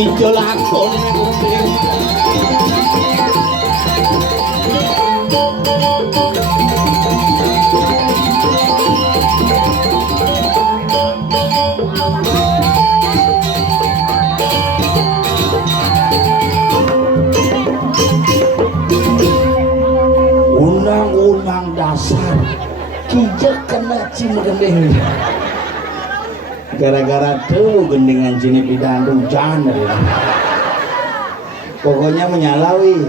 Ijo lakone kuping. Undang-undang dasar kijek kena cimgendeng. Gara-gara tuh gendingan sini pidan hujan ya. Pokoknya menyalawi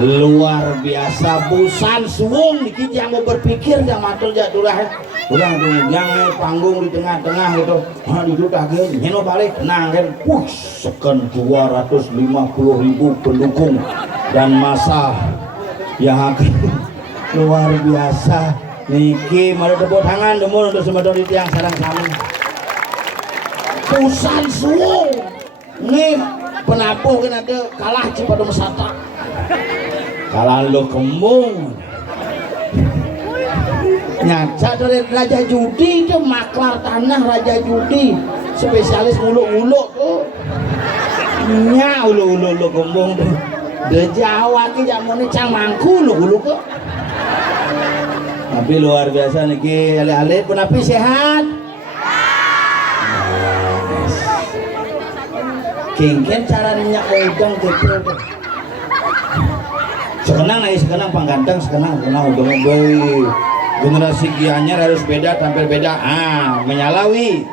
luar biasa busan suwung dikit yang mau berpikir yang matul jadurah udah yang panggung di tengah-tengah gitu duduk lagi nyeno balik tenang kan sekian 250.000 pendukung dan masa yang akan luar biasa. Niki mari tepuk tangan demo untuk semua di tiang sarang kami. Pusan suwung nih penapuh kan ada kalah Cipadung Sata. Kalah lo kembung. Nyaca dari Raja Judi itu maklar tanah Raja Judi spesialis muluk-muluk tuh. Nya ulu kembung tuh. De Jawa ki jamone cang mangku ulu kok. Tapi luar biasa niki ale-ale pun api sehat. Kengken cara minyak udang gitu. Sekenang pangganteng sekenang udang boy. Generasi gianyar harus beda tampil beda. Menyalawi.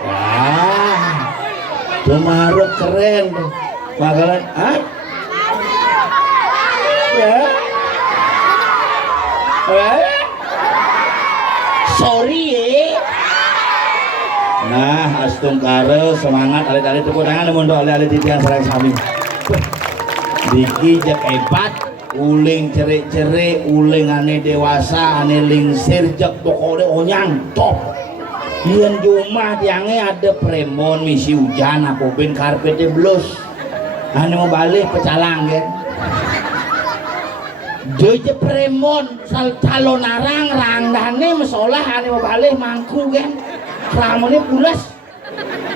Tumaruk keren. Bakalan sorry ya. Nah, astung kare semangat alit-alit tepuk tangan mun alit-alit titian sareng sami. Diki jek epat uling cerik-cerik uling ane dewasa ane lingsir jek pokoknya onyang top. Yen Jumat tiange ada premon misi hujan apa ben karpetnya blus. Ane mau balik pecalang kan. Joje premon calon arang rangdane mesolah ane mau balik mangku kan. Ramone pulas.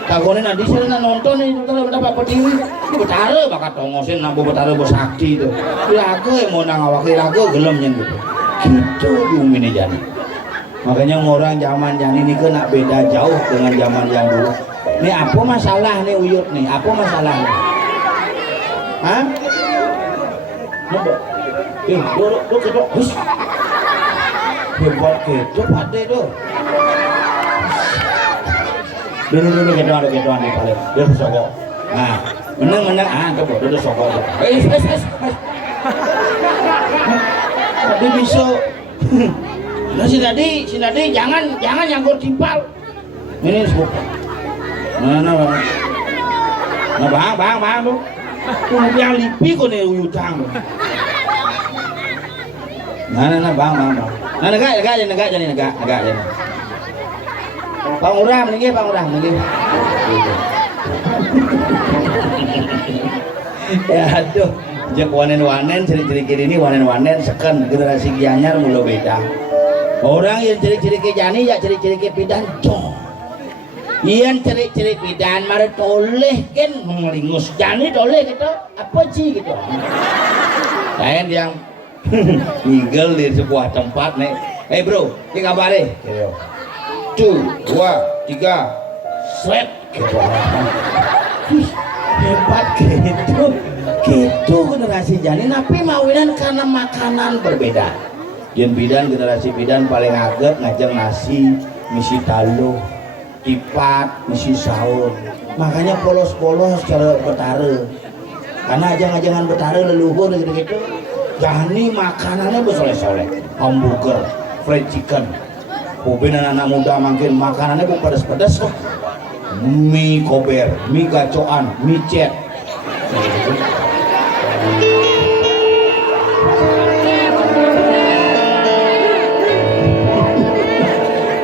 Takone nanti saya nonton nih terus dapat pediwi. Betara bakat tongosin nampu betara bos sakti itu. Lagu mau nang awake lagu gelem nyen gitu. Gitu umine jadi. Makanya orang zaman yang ini kena beda jauh dengan zaman yang dulu. Nih apa masalah nih Uyut nih? Apa masalahnya? Hah? Duduk gitu. Hus. Hebat gitu pade tuh. Duduk gitu nih paling. Dia sokok. Nah, menang coba duduk sokok. Tadi bisa. Nah si tadi jangan nyangkut timpal. Ini sebut. Nah bang tuh. Tuh yang lipi kok nih uyutang. Nah bang. Nah negak jadi. Bang Urah meninggi. Ya aduh, jek wanen ciri-ciri kiri ini wanen seken generasi gianyar mulu beda. Orang yang ciri-ciri ke jani ya ciri-ciri ke pidan cong. Ian ciri-ciri pidan mari toleh kan melingus jani toleh gitu apa sih gitu. Lain yang nigel di sebuah tempat nih. Hey bro, ini kabar deh. 1, 2, 3 sweat gitu. Hebat gitu generasi jani tapi mawinan karena makanan berbeda. Yen bidan generasi bidan paling agak ngajeng nasi misi talo tipat misi sahur, makanya polos-polos cara betara karena ajang-ajangan betara leluhur gitu-gitu. Jangan nih makanannya bersoleh-soleh, hamburger, fried chicken. Hubin anak muda makin makanannya bu pedas-pedas kok. Mie kober, mie gacoan, mie cet.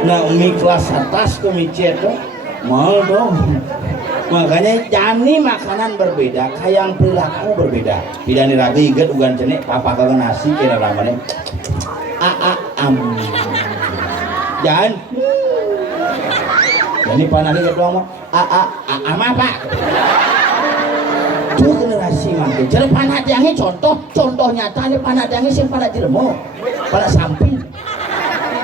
Nah mie kelas atas ke mie cet tuh, mal dong. Makanya jani makanan berbeda, kayak perilaku berbeda. Tidak niragi iget ugan cenek, papa kagak nasi kira ramane. Jangan. Jadi panah iget doang mah. Apa? Itu generasi makin. Jadi panah tiangnya contoh nyata nih panah tiangnya sih pada diremo, pada samping.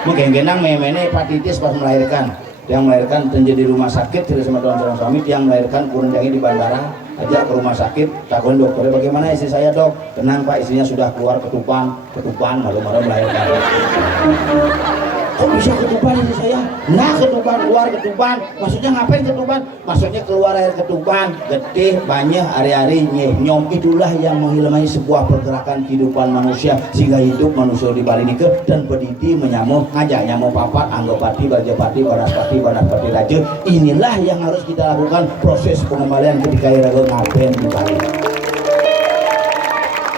Mungkin genang memene hepatitis pas melahirkan. Yang melahirkan terjadi di rumah sakit tidak sama seorang suami, yang melahirkan kurang di bandara aja ke rumah sakit, takutin dokternya bagaimana istri saya dok, tenang pak istrinya sudah keluar ketupan malu-malu melahirkan. Kok bisa ketuban istri saya? Nah ketuban, keluar ketuban, maksudnya ngapain ketuban? Maksudnya keluar air ketuban, getih, banyak, hari-hari, nyom, itulah yang menghilangkan sebuah pergerakan kehidupan manusia sehingga hidup manusia di Bali ini dan pediti menyamuk, ngajak nyamuk papat, anggopati, bajapati, banaspati, raja. Inilah yang harus kita lakukan proses pengembalian ketika iraga ngapain di Bali.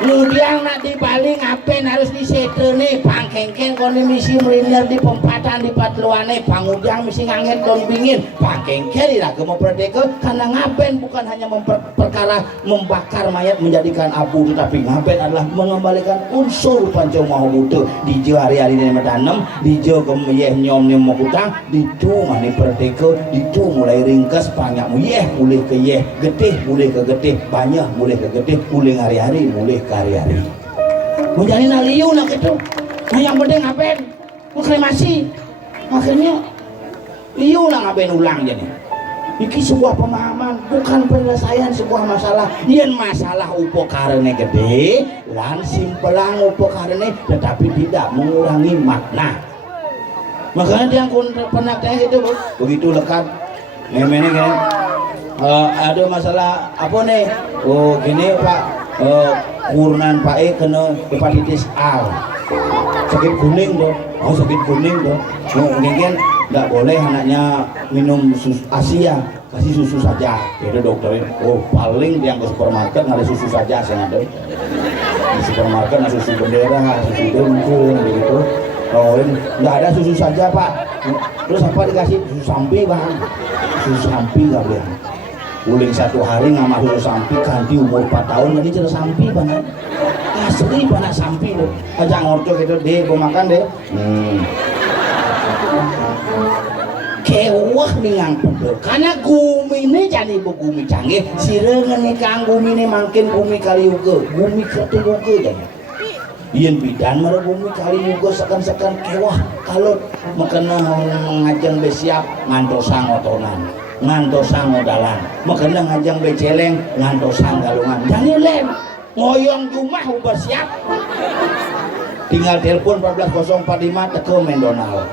Kemudian nak di Bali ngapain harus disetre nih pangkengken koni misi meliner di pempatan di patluane pangudiang misi nganget don bingin pangkengken iraga mau perdeka karena ngapain bukan hanya perkara membakar mayat menjadikan abu, tetapi ngapain adalah mengembalikan unsur pancau maha butuh di jo hari-hari ini matanem di jo kemeyeh nyom mau hutang di tu mani perdeka di tu mulai ringkas panyak muyeh mulai ke yeh getih mulai ke getih banyak mulai ke getih mulai hari-hari mulai hari-hari menjalin aliu nak itu. Nah yang penting ngapain kremasi akhirnya liu lah ngapain ulang jadi ini sebuah pemahaman bukan penyelesaian sebuah masalah. Yang masalah upo karene gede lan simpelang upo karene tetapi tidak mengurangi makna. Makanya dia pernah kayak gitu begitu lekat memene kan ada masalah apa nih oh gini pak kurunan Pak E kena hepatitis A sakit kuning tuh sakit kuning tuh mungkin nggak boleh anaknya minum susu Asia kasih susu saja itu dokternya paling yang ke supermarket nggak ada susu saja saya ada di supermarket ada susu bendera susu dengkul gitu nggak ada susu saja pak terus apa dikasih susu sampi bang susu sampi nggak boleh uling satu hari nggak masuk sampi ganti umur 4 tahun lagi cerita sampi banget asli banget sampi loh aja ngorcok itu deh gue makan deh kewah nih ngang karena gumi ini jadi gumi canggih sirengan nih kang gumi ini makin gumi kali juga gumi ketu juga jadi yen bidan mara gumi kali juga sekan-sekan kewah kalau makanya ngajeng besiap ngantosang otonan ngantosang modalan makanya ngajang beceleng ngantosang galungan jadi lem ngoyong rumah ubah siap tinggal telepon 14045 teko McDonald.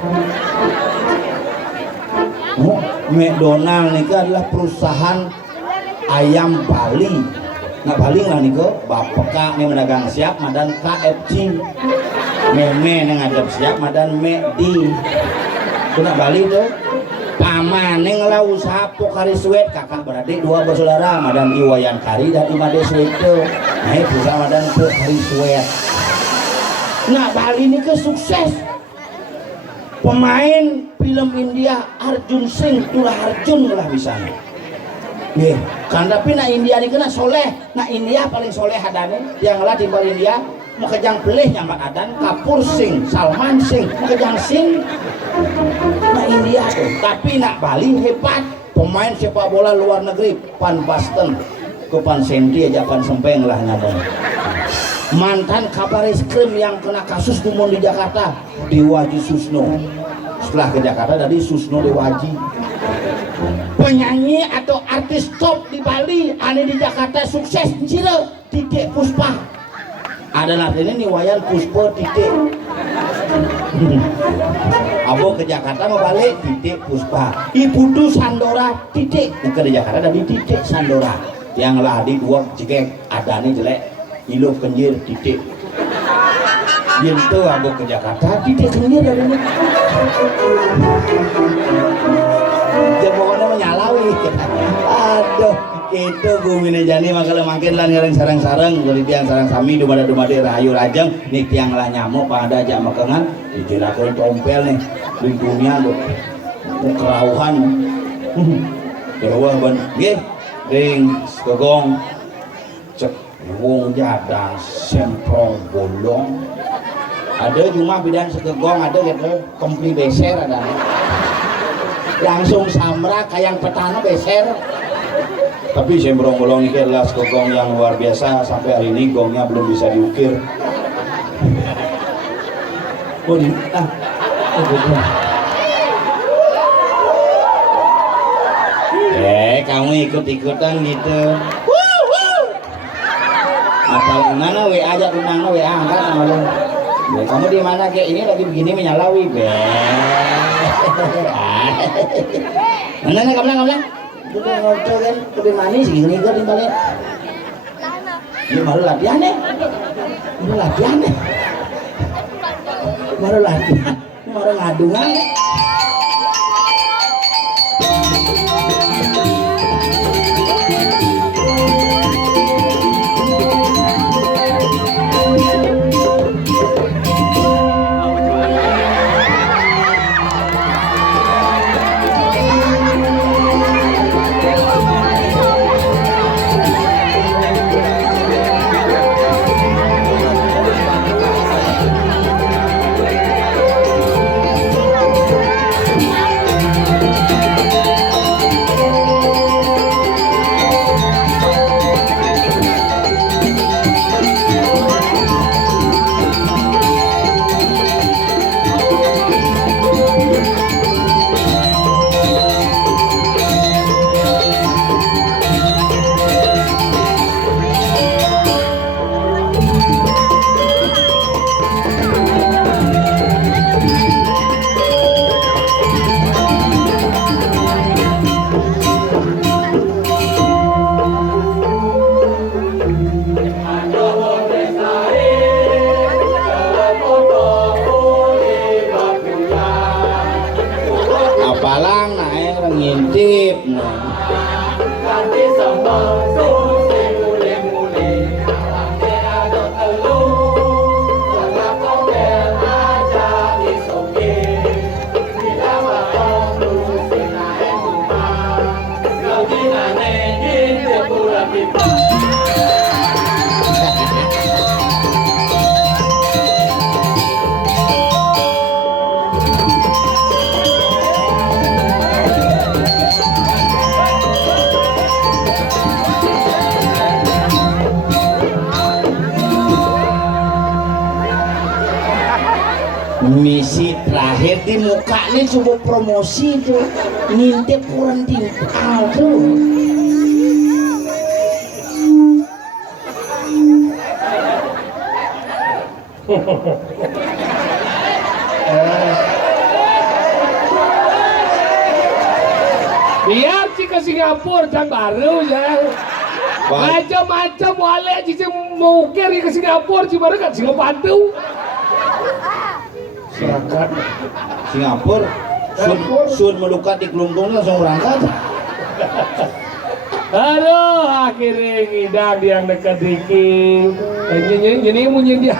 McDonald ini adalah perusahaan ayam Bali nah Bali lah nih bapak nih medagang siap madan KFC meme nih ngadep siap madan McD kena Bali tuh paman yang lah usaha pokari sweat kakak beradik dua bersaudara madam Iwayan Kari dan Imade Sweat itu nah itu sama dan pokari sweat. Nah Bali ini ke sukses pemain film India Arjun Singh Tulah Arjun lah misalnya nih kan tapi nah India ini kena soleh nah India paling soleh adanya yang lah timbal India makejang pelih nyambat adan Kapur Singh Salman Singh makejang Singh nah India tuh tapi nak Bali hebat pemain sepak bola luar negeri Pan Basten ke Pan Senti aja Pan Sempeng lah nyamon mantan kabar eskrim yang kena kasus tumon di Jakarta Dewaji Susno setelah ke Jakarta dari Susno Dewaji penyanyi atau artis top di Bali aneh di Jakarta sukses Ciro Titik Puspa adalah ini nih wayan Puspa Titik Abo ke Jakarta mau balik titik Puspa ibu tuh Sandora titik ke Jakarta dari titik Sandora yang ladi dua jika ada nih jelek iluh kenjir titik itu abo ke Jakarta titik kenjir dari ini dia pokoknya menyalawi aduh itu gumine jani makanya makin lan ngareng sarang-sarang dari tiang sarang sami dumada-dumade rahayu rajeng nih tiang lah nyamuk pada aja makangan dijelakeun tompel nih di dunia lu kerauhan ban nggih ring segong cek wong jadang semprong bolong ada cuma bidan segegong ada gitu kompli beser ada langsung samra kayak petana beser tapi semprong bolong ini adalah segegong yang luar biasa sampai hari ini gongnya belum bisa diukir oh di kamu ikut-ikutan gitu apal mana WA aja tentang WA angkat sama lu kamu di mana kayak ini lagi begini menyalawi mana nih kamu udah ngobrol kan lebih manis gini kan paling ini baru latihan nih baru latihan baru ngadungan misi terakhir di muka nih coba promosi tuh ngintip kurang timpal tuh biar sih ke Singapura dan baru ya macam-macam wale sih mau kiri ke Singapura sih baru kan Singapura Singapura sun melukat di kelungkung langsung berangkat aduh akhirnya ngidang yang dekat dikit ini munyi dia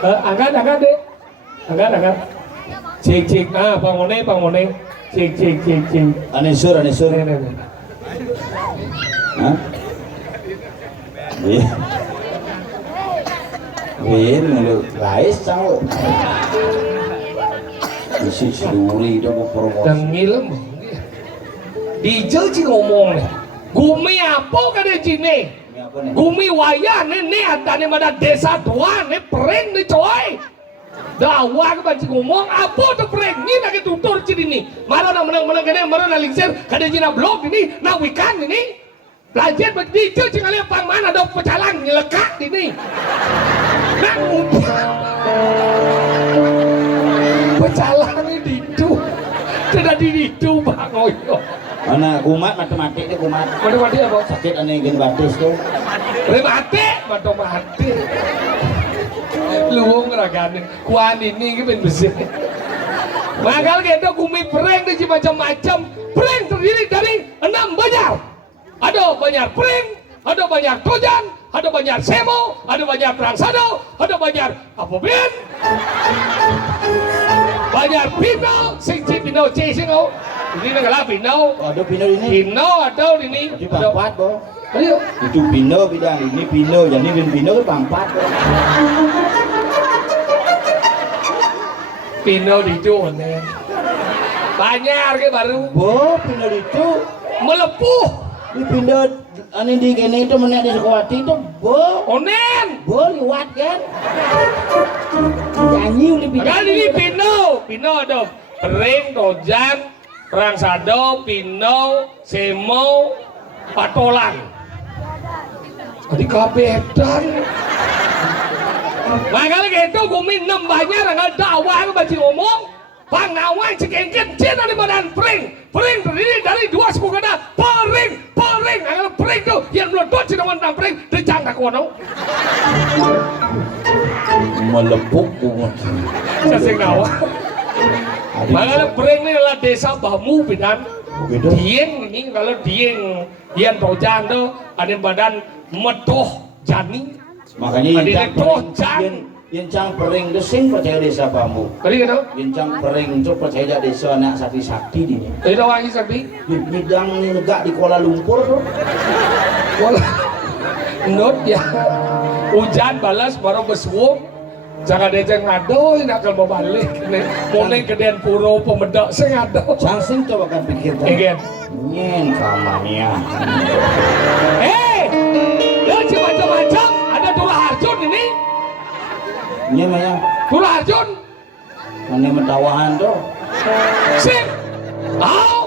angkat deh angkat cek pangone cek aneh sur hah Win lu lais tahu. Isi seduri itu promosi. Tengil Dijel sih ngomong nih. Gumi apa kada cine? Gumi waya nih atane mana desa doa nih pereng nih coy. Dawa ke baca ngomong apa tuh pereng ni nak tutur cini ni. Maro nak menang kene maro nak lingser kada cina blog ini nak wikan ini. Belajar Dijel sih kalian pang mana ada pecalang nyelekat ini. Nak di itu Pak Ngoyo. Mana kumat matematik deh kumat. Matematik apa? Sakit aneh gen batis tuh. Matematik, matematik. Luwung ragane. Kuan ini ki ben besi. Makal gitu Gumi prank di macam-macam. Prank terdiri dari 6 banjar. Ada banjar prank, ada banjar tojan, ada banjar semo, ada banjar prangsado, ada banjar apa ben? Banjar pino, sing pino sing ini nggak pino. Ada pino ini. Pino ada ini. Di pampat boh. Ayo. Itu pino bidang ini pino, jadi pino ke pampat. Pino itu onen. Banyak ke baru. Boh pino itu Melepuh. di pino ane di kene itu menek di Sukawati itu boh. Onen. Boh liwat kan. Nyanyi uli bidang. Kali ini Pino ada pering, tojan, prangsado, pino, semo, patolan. Jadi kabetan. Makanya gitu Gumi 6 banyak dengan dakwah ke baca ngomong. Bang nawang cekengken cina di badan pering terdiri dari 2 suku kata pering. Angkat pering tuh yang meledot cina tentang pering dicangkak kono. Melepuk kumat. Saya sing nawang. Makanya pering ini adalah desa Bamu bidan. Dieng ini kalau dieng tojan tuh ada badan medoh jani. Makanya Ada yang cang pering itu sing percaya desa bambu. Tadi kan? Yang cang pering itu percaya desa anak sakti di ini. Tadi wangi sakti. Di bidang negak di Kuala Lumpur tuh. Wala. Not ya. Hujan balas baru besuung. Jangan dia ngadoy nak kalau balik. Mulai gedean puro pemedak sing ngadoy. Cang sing coba kan pikir kan. Igen. Nyen kamarnya. Dia macam-macam. Ada Turah Arjun ini. Nyen maya. Turah Arjun. Mana mentawahan tuh. Sip. Tahu.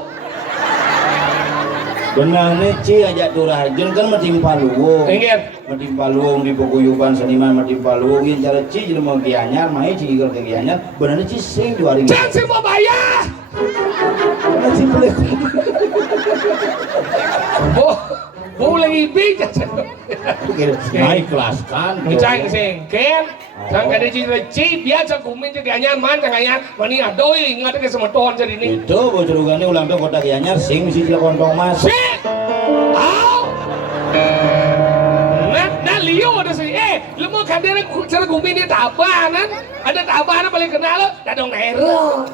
Benar nih Ci ajak Turahjun kan metimpa luwung. Igen. Metimpa luwung di paguyuban seniman metimpa luwung yang cara Ci jadi mau Gianyar, mai Ci ikut ke Gianyar. Benar nih Ci sing 2000. Jangan sih mau bayar. Ci boleh. Boleh ibig. Naik kelas kan. Ngecang sengken. Sang kada ci biasa kumin je ganyan man ganyan mani adoi ingat ke semeton jadi ini. Itu bocurugane ulang tahun kota Gianyar sing misi kontong mas. Sik. Au. Nah Leo ada sih. Lu mau kadang cara kumin ni tabanan. Ada tabanan paling kenal lo. Dadong nero.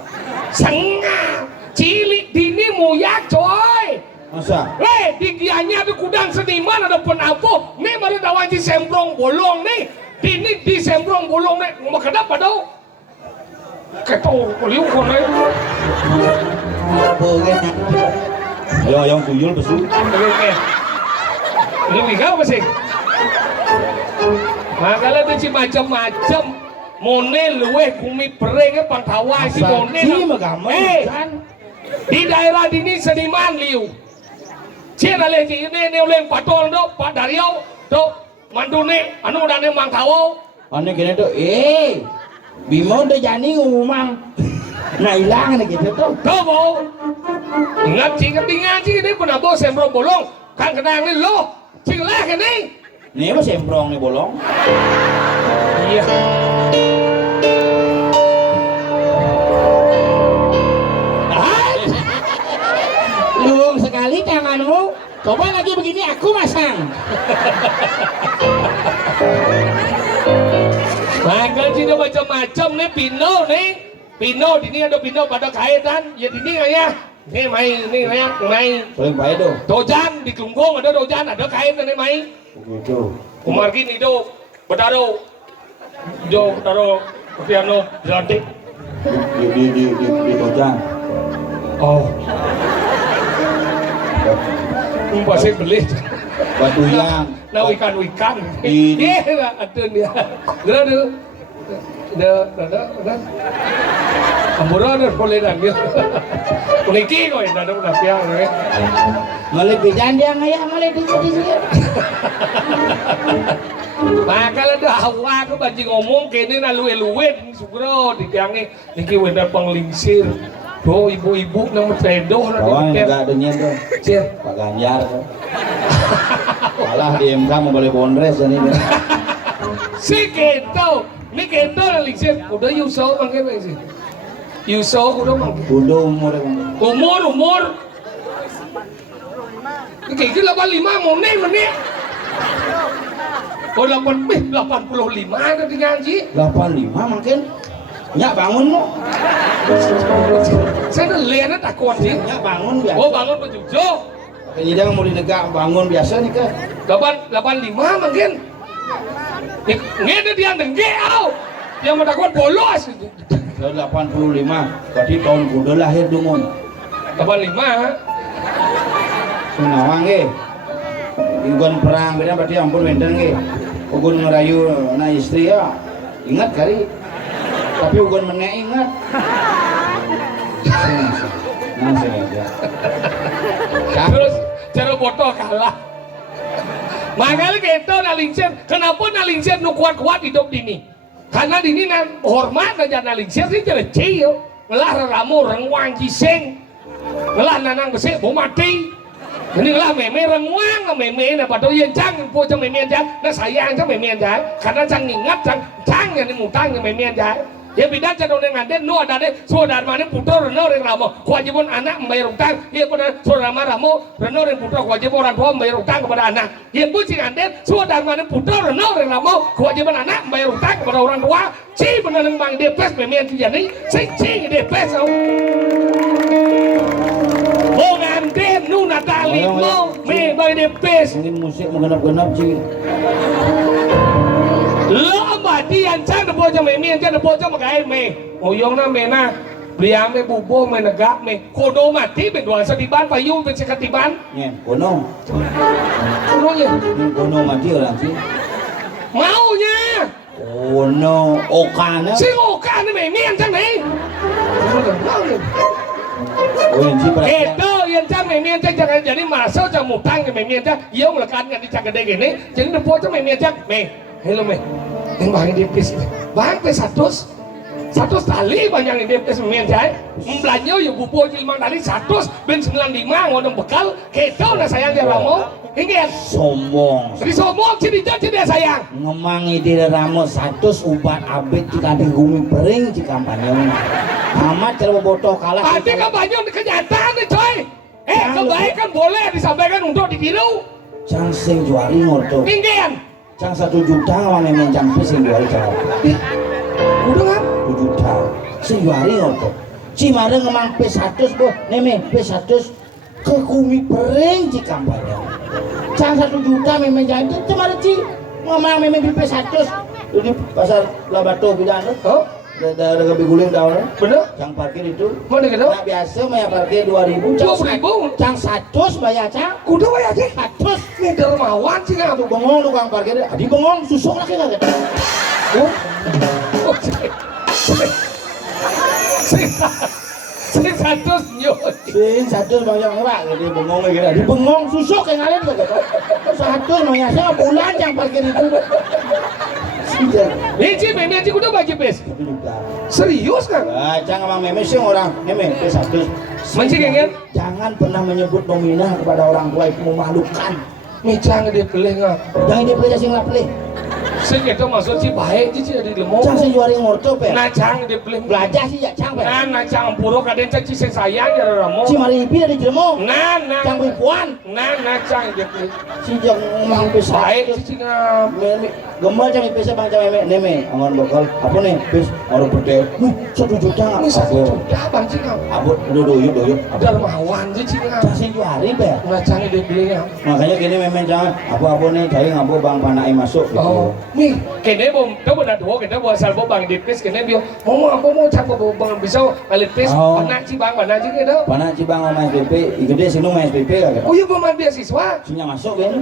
Sengah. Cilik dini muyak coy. Masa? Di Gianyar ada kudang seniman ada penabuh. Nih baru dawan ci sembrong bolong nih. Ini di sembrong bolong nih, mau kenapa dong? Ketau kuliu kono. Apa kan? Ayo yang tuyul besu. Oke. Lu mikir apa sih? Makanya tu macam-macam. Mone luwe kumi pereng pangtawa si mone. Di daerah ini seniman liu. Cina lagi ini oleh patol do, Pak Dario do. Mandune, anu udah nih mang tawo. Ane kene tuh, Bimo udah jani ngomong. Nah hilang nih gitu tuh. Kau mau? Ingat ngaji ini pernah bawa sembrong bolong. Kan kenang nih lo, cinglah ini. Nih apa sembrong nih bolong? Iya. Luwung sekali tanganmu. Coba lagi begini aku masang. Manggal sini macam-macam nih Pino di sini ada Pino pada kaitan ya di sini ya. Nih mai. Paling baik tuh. Dojan di Kelungkung ada dojan ada kaitan nih mai. Begitu. Kumargin itu betaro. Jo betaro piano dilantik. Di Dojan. Oh. Pasti beli Batu yang nah ikan Ini. iya ada dia ada amburan boleh lagi kuliki kok ada udah piang Malay bidan dia ngaya malay di sini. Makanya ada hawa ke banci ngomong kini na luwe-luwe sugro dipiangi niki wenda penglingsir Tuh ibu-ibu nang tredo na Bawang di enggak denyen tuh. Cir. Pak Ganjar tuh. Kalah di MK mau boleh bondres ini. Si Kento, ni Kento na ligsir. Udah yuso mangke ba sih? Yuso udah mangke. Udah umur. Umur. Ini kayak 85 mau nih. Oh 85 tadi ngaji. 85 makin. Nyak bangun lo. Saya udah lihat takut sih. Nyak bangun biasa. Oh bangun berjujo. Kayaknya mau dinegak bangun biasa nih kan. 85 mungkin. Ngede dia dengge au. Yang mau takut bolos. 85. Berarti tahun kuda lahir dungun. 85. Senawang ge. Igun perang beda berarti ampun wenden ge. Ugun ngerayu na istri ya. Ingat kali. Tapi ugun menek ingat. Nasi aja. Terus cara botol kalah. Makanya kita nalingsir. Kenapa nalingsir nu kuat-kuat hidup dini? Karena dini hormat aja nalingsir sih jadi ciyo. Ngelah ramu rengwang ciseng. Ngelah nanang besik mau mati. Ini lah meme renguang meme na padahal yang jangan po jangan meme aja, na sayang jangan meme aja, karena jangan ingat jangan ini mutang yang meme aja. Ya beda jangan orang ada, no ada deh, saudara mana putar reno orang ramo, kewajiban anak membayar utang, ya pada saudara mana ramo, reno orang putar kewajiban orang tua membayar utang kepada anak. Ya bucin ada, saudara mana putar reno orang ramo, kewajiban anak membayar utang kepada orang tua. Si benar bang depes meme aja jadi, si depes au. Oh nganten nu Natali mau me bay depes. Ini musik menggenap-genap sih. Lo mati ancang de bojo me mi ancang de bojo magai me. Oyong na me na. Beliau me bubo me negak me. Kodo mati be dua sediban payu be sekatiban. Nih, kono. Kono ya. Kono mati orang sih. Maunya. Kono okana. Si okana me mi ancang nih. Oh yang sih perhatian. Itu yang cang memi aja jangan jadi masuk jangan mutang ke memi aja. Iya melekat nggak dicak gede gini. Jadi depo aja memi aja. Me, hello me. Yang bang dipis, bang pes 100 tali banyak dipis memi aja. Belanja ya bubu jilman tali 100 ben 95 ngodong bekal. Kita udah sayang dia ramo. Hingga Sombong. jadi sombong jadi dia sayang. Ngemangi tidak ramo 100 ubat abet jika di gumi bering jika kampanye. Amat cara botoh kalah. Ada kampanye kenyataan nih coy. Kebaikan boleh disampaikan untuk ditiru. Cang sing juari ngoto. Tinggian. Cang 1 juta awang memen cang pes sing juari cang. Udah kan? 1 juta. Sing juari ngoto. Si mare ngemang pes 100 boh. Neme pes 100 ke gumi bering jika kampanye. Cang 1 juta memen cang itu cuma ci ngomong memen pes 100. Di pasar Labato bidan. Oh? Ada guling tahun. Bener? Cang parkir itu. Mana gitu? Nah biasa bayar parkir 2000. 2000? Cang 100 bayar cang. Kuda bayar aja. 100. Ini dermawan sih nggak? Tuh bengong tukang parkir. Adi bengong susuk lagi nggak? Oh, sing 100 nyot. Sing 100 bayar pak. Jadi bengong lagi. Adi bengong susuk yang ngalen nggak? 100 bayar saya bulan cang parkir itu. Ini meme aja kuda bagi pes. Serius kan? Jangan ngomong meme sih orang meme pes 100. Mancing kan? Jangan pernah menyebut nominal kepada orang tua itu memalukan. Micang dia pilih nggak? Jangan dia pilih sing lapli. Sing itu maksud sih baik sih jadi lemot. Cang sing juari ngorto pe. Nah cang dia pilih Belajar sih ya cang pe. Nah cang puro kadang cang sing sayang ya ramo. Si mari ipi dari jelmo. Nah Cang puan. cang dia pilih. Si jang ngomong pes Baik sih ngap. Gemal cang pes bang cang meme neme angon bakal apa nih pes orang gede. 1 juta nggak? Ini 1 juta bang sih ngap. Abot doyok. Dermawan sih ngap. Cang sing juari pe. Nah cang dia pilih ngap. Makanya gini meme cang apa nih cari ngabo bang panai masuk. Oh, nih, kene bom, kamu dah dua, kene buat salvo bang dipis, kene bio, mau cap bang bisa alit pis, mana sih bang, kene? Mana sih bang sama SPP, gede sih nu SPP kagak? Oh iya pemain beasiswa. Sinya masuk kan?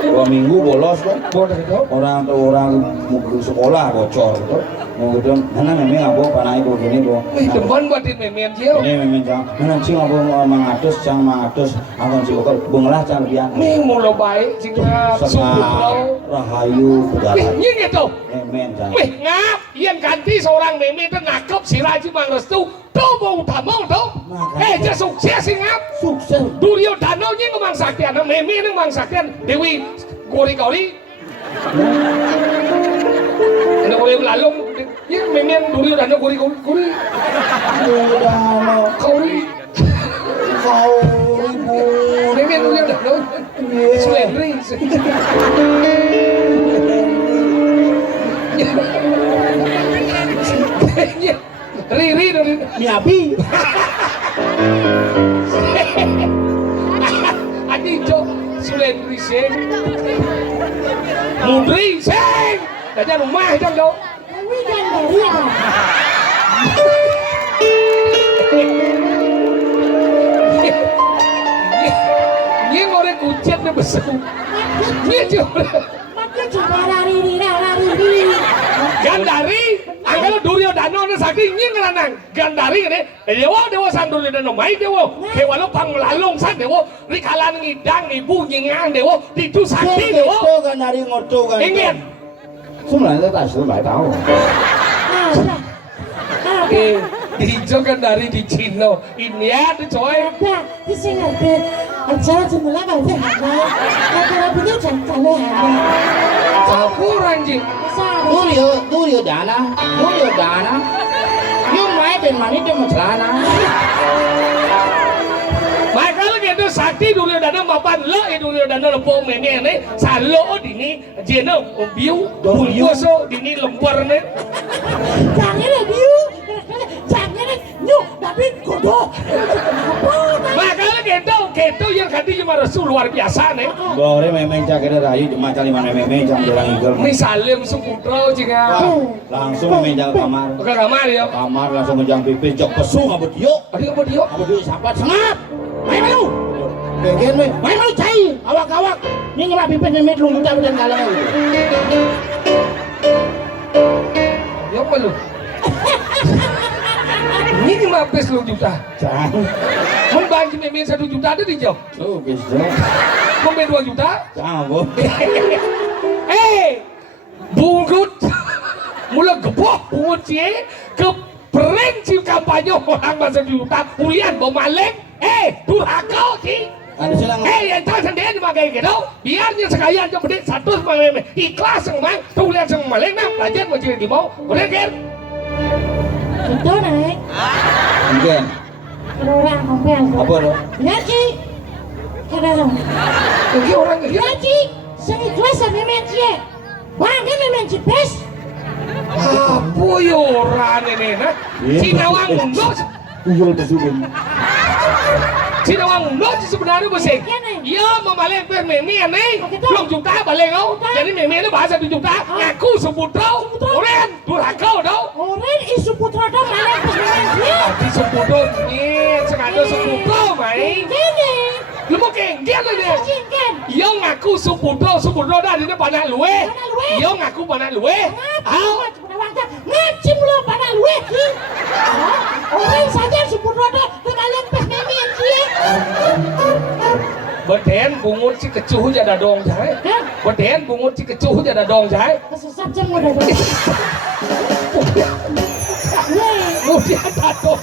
2 minggu bolos kan? Boleh dong. Orang mau ke sekolah bocor, gitu. Mau gitu, mana memang apa panai bu gini bu. Depan buat di memen jiu. Ini memang cang, mana sih apa mengatus cang mengatus, akan sih kok bungalah cang biang. Nih mulu baik jika sungguh bro. Rahayu berjalan. Ini gitu. Memang cang. Wih ngap, yang ganti seorang meme itu nakap si Raji Mangrestu. Tuh mau tamu tuh. Dia sukses sih ngap. Sukses. Duryodhana nya ngomong saktian, meme ini ngomong saktian. Dewi gori-gori. Ada boleh lalung, ya meme Duryodhana gori-gori. Duryodhana. Gori. Gori bu. Meme Duryodhana. Slendri. Riri. Miabi. Adi jo Slendri sing. Mudri sing. Daja rumah jam do. Dewi Gandaria. Ini ngore kucet nih besar. Ini juga. Maknya juga rari. Gandari, angkalo Duryodhana na sakti ini ngelanang. Gandari ini, dewa san Duryodhana mai dewa. Kewalo pang melalung san dewa. Rikalan ngidang ibu nyingang dewa. Ditu sakti dewa. Itu kan dari ngoto kan. Ingin. Sebenarnya tak sudah tahu. Dijo Gandari di Cina. Ini ada coy. Ada di sini ada. Acara jumlah banyak ada. Acara punya jantan ada. Campur anjing. Duryodhana. Yung mai ben mani dia macelana. Maka lagi itu sakti Duryodhana mapan lo Duryodhana lempung mene ne salo dini jeno biu bungkuso dini lempar ne. Jangan biu. Jangan nyuk tapi kodok. Maka lagi itu yang ganti cuma Rasul luar biasa ne. Boleh memang cak kena rayu macam mana memang cak jalan igel. Misalnya musuh putra jika Langsung memang cak kamar. ke kamar ya. Kamar langsung menjang pipis jok pesu ngabut yuk. Adik apa dia? Ngabut yuk sapat sengap. Main malu. Pengen main malu cai. Awak. Ini ngelap pipis memang belum kita dan kalah. Ya malu. Ini 15 juta. Jangan. Membagi meme 1 juta ada di jauh. Oh bisa. Meme 2 juta. Jangan bu. Bungut. Mula gebok bungut cie ke perenci kampanye orang masa juta. Ulian bawa maleng. Durhaka sih. Ada silang. Yang tak sendiri makai gitu. Biarnya sekalian jam bedek 100 meme. Ikhlas semang. Tulian semang maleng nak. Belajar macam di mau. Boleh kan? Itu naik. Mungkin. Orang ngomel. Apa lo? Ngaji. Kadang. Jadi orang gitu. Ngaji. Sengikhlas sama mencia. Wah, kan mencia pes. Apa ya orang ini nak? Cinawang mundur. Tuyul tersubin. Cinawang mundur sebenarnya bersih. Ya memaleng per meme nih. Belum juta balik kau. Jadi meme itu bahasa 1 juta. Ngaku seputra. Orang durhaka dong. Orang isu putra dong malek pes mencia. Di seputra ini sengaja seputra main. Gini. Lu mau kengkel ni. Cingkan. Yo ngaku seputra dah di depan luwe. Yo ngaku panak luwe. Ngaji belum pada luwe. Orang saja seputra dong malek pes mencia. Beden bungut si kecuh jadi dong jai. Beden bungut si kecuh jadi dong jai. Kesesat jam udah dong. Kemudian dadong.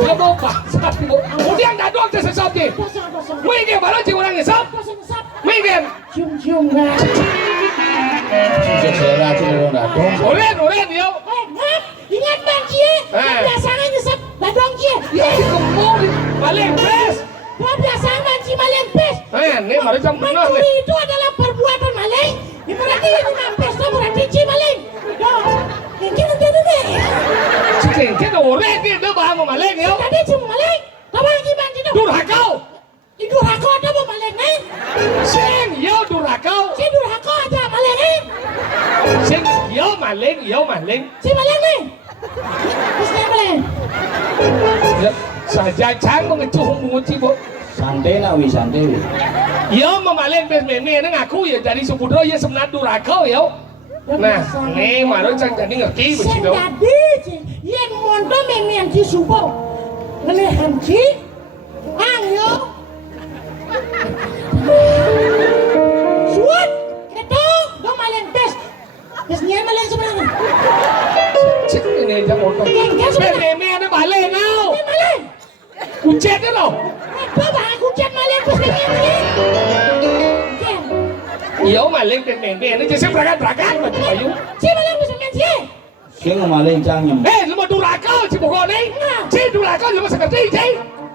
Dia mau bahasa ibu. Kemudian dadong tersesat ni. Mungkin baru si orang ngesap. Mungkin. Cium-cium kan. Sesera cilok datang. Ulen yo. Ngap, ingat bang cie. Biasanya nyesep dadong cie. Ya kemau balik bes. Biasanya bang cie maleng pes. Ni baru jam benar ni. Mencuri itu adalah perbuatan maleng. Berarti ini mampes tu berarti cie maleng. Mungkin nanti deh. Cikeng orang ni dah bahan maleng yo. Tadi cie maleng. Kau bang cie tu. Durhakau. Itu hakau ada mau maleng ni. Sing yo durhakau. Cie durhaka ada maleng ni. Sing yo maleng. Cie maleng ni. Mesti maleng. Saja cang mengecuh bungut si bu. Santai nak wi santai. Yo memaleng bes meme ni ngaku ya dari seputra ya sebenarnya durhakau yo. Nah, nih maru jadi ngerti Sing begitu. dadi yen mondo memian di subuh. Ngene hanci. Ayo. Suat. Ketok do malen tes. Tes nyen malen sebenarnya. Cik ini aja motor. Meme ada balik kau. Malen. Kucet tu loh. Apa aku cek malen pas memian. Iya maling dan meme ini jadi berangkat macam ayu. Si malen pas memian si. Sing maling cangem. Lu mau duraka si pokok ni. Si duraka lu masih kerja si.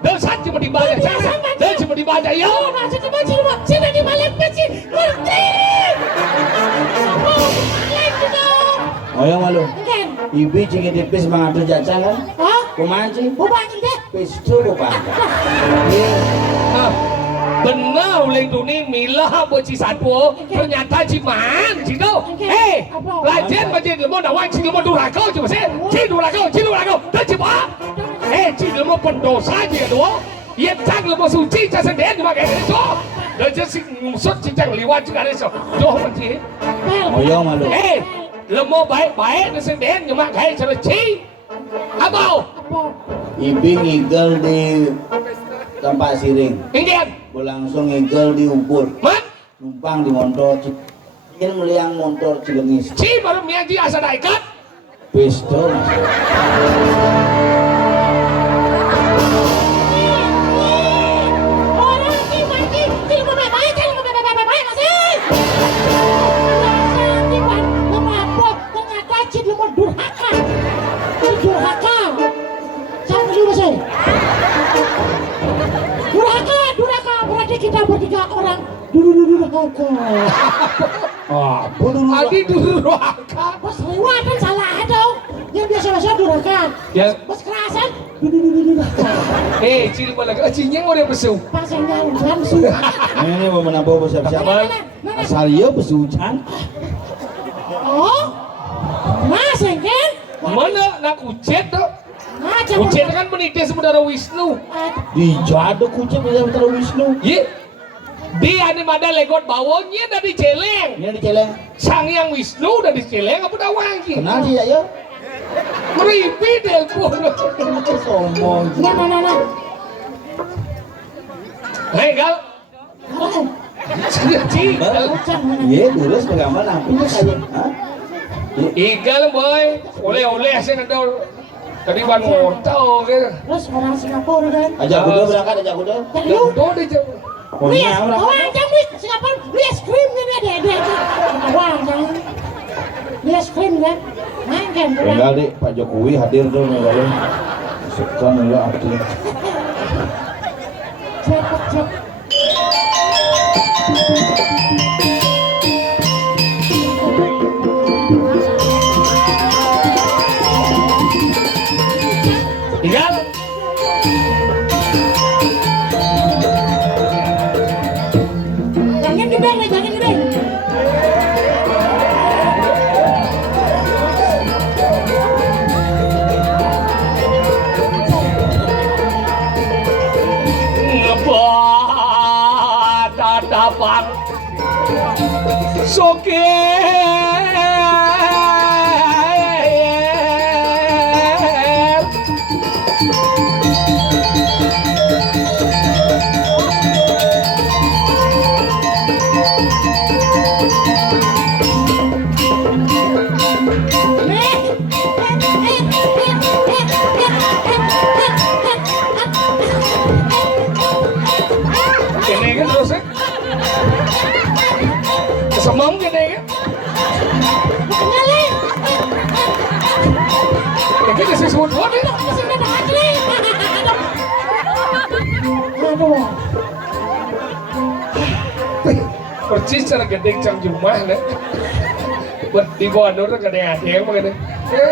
Dosa cuma dibaca cara. Dan cuma dibaca yo. Masih cuma si tadi malen pas si. Ngerti. Oh, malen tu. Oh yang malu. Kan. Ibi cing tipis mengatur jajan kan? Hah? Kumancing. Bubangi deh. Pis tu bukan. Benar oleh dunia milah buat si satu ternyata ciman cido lajen macam lemo nawan ci lemo duraka cuma sih ci duraka dan cipa ci lemo pendosa dia tu ia cang lemo suci jasa dia cuma kayak itu dan jasi ngusut ci cang liwat juga ada so doh macam Oh yang malu. lemo baik jasa dia cuma kayak cara ci abau Ibi ngigel di tempat siring. ingin Langsung ngigel di ubur. man Numpang di motor. Ingin meliang motor Cilengis. ci baru miaji asa naikat Pis tu. Orang ni mati, cilmu baik, masih. Tiban, kenapa? Ternyata cilmu durhaka. Durhaka. Siapa dulu masih? Durhaka. Berarti kita bertiga orang durhaka. adi duraka Bos lewatan salah ada. Yang biasa-biasa durhaka. ya Bos kerasan durhaka. cili balik cinya mau dia besu Pasangnya langsung. Ini mau menambah siapa-siapa. Asal ia besujan. Oh, mas kan? mana nak ucet tu Macam ucet kan menikah saudara Wisnu Di jadu kucing bisa betul Wisnu. ye dia ni ada legot bawahnya dari celeng Ini di celeng. sang yang Wisnu dari celeng apa dah wangi Kenal sih ya? meripi telepon Sombong. Nah. hei gal ci Iya, dulu bagaimana? Apa saja? igal boy oleh asyik ada tadi ban motor ke Terus orang Singapura kan? Ajak kuda berangkat, ajak kuda. Lu, tu dia jauh Luis, Pokoknya berangkat. orang jam Luis Singapura, Luis krim kan ada orang kan? Luis krim kan? Main kan? Tinggal di Pak Jokowi hadir tuh kalau sukan dulu aktif. Cep. igal Jangan gede. dapat soket kene kan terus kesemam kene kan kene disebut apa Aduh. persis cara gede cang rumah kan buat di bawah itu gede yang mana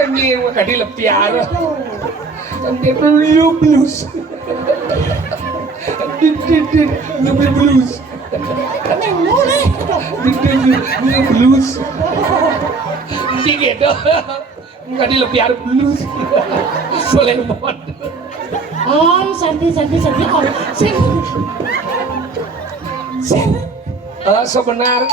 ini gede lepiar dia blues blues blues tiga dah gede lepiar blues Solemon Om, Santi, Om. sebenar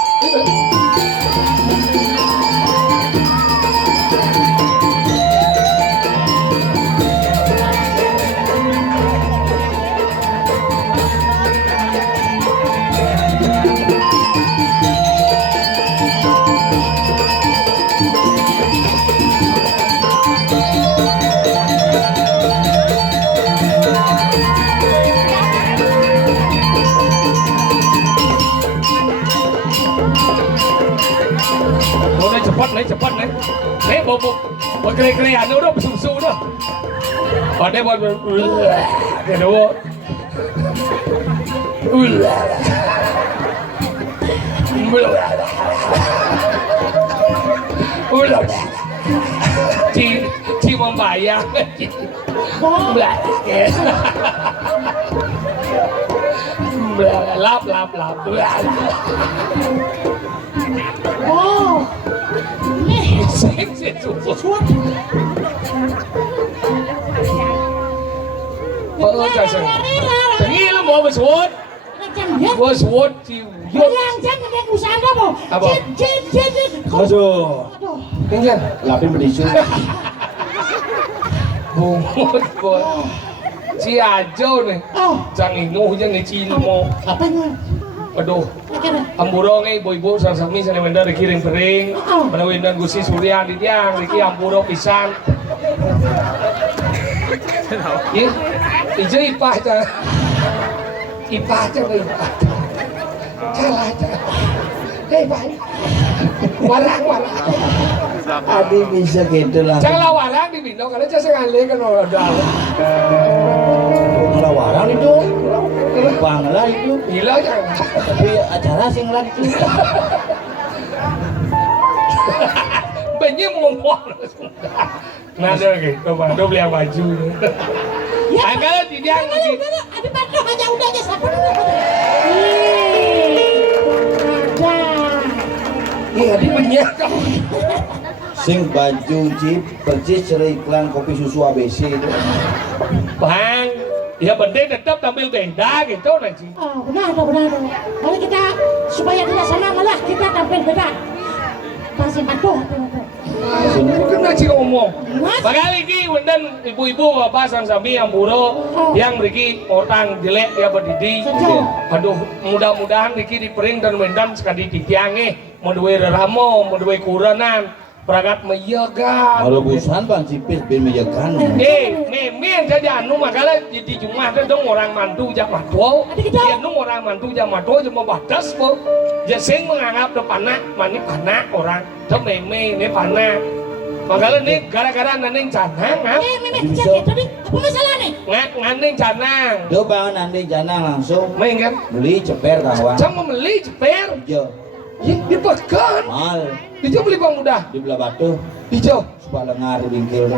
nih cepat nih. Nih bobo kere-kerean udah besu-besu udah. Pada buat kedua. Ci membayar. Lap. Oh. Nih. Suat. Tengi lah mau bersuat. Bersuat ci. Jangan usaha anda mau. Apa? Masuk. Aduh. Tinggal. Lapin berisu. Bungut bos. Si Ajo nih. Oh. Jangan inuh jangan Cina mau. Apanya? Aduh. Kira. Ampuro ngay ibu-ibu sami sana wenda dikiring pering. Mana wenda Gusti Surya di tiang diki ampuro pisan. Iya. Ijo ipah aja. Ipah aja ipah. Salah aja. Hei Pak. Warang. Adi bisa gitu lah. Janganlah warang di bino karena saya ngalih kan orang dalam. Malah warang itu. Bang lah itu. Gila jangan. Tapi acara sing lah itu. Banyak ngomong. Nah ada lagi, coba dia beli baju. Agak tidak lagi. Ada batu aja udah aja siapa dulu. Iya di banyak. Sing baju Cip persis dari iklan kopi susu ABC itu. Bang, ya penting tetap tampil beda gitu nanti. Oh, benar. Kalau kita supaya tidak sama malah kita tampil beda. Masih patuh. Kena sih ngomong. Bakal ini wendan ibu-ibu bapak sang sami yang buruk yang beri orang jelek dia berdidi. Aduh, mudah-mudahan Riki dipering dan wendan sekali ditiangi. Mau duwe ramo, mau duwe kuranan, peragat meyagan. Kalau busan Bang Cipis ben meyagan. Memang saja anu makanya di Jumat itu orang mantu jak matwo. Dia nu orang mantu jak matwo cuma batas po. Dia sing menganggap depanna mani panak orang. Itu meme ini panak. Makanya nih gara-gara naneng canang kan? Apa masalah nih? Naneng canang. Do bangun nanti janang langsung Main kan? beli ceper kawan. Cang membeli ceper. Hijau. Ya dipekan. Mal Hijau beli bang mudah. di belah batu. Hijau. Supaya lengar di bingkil.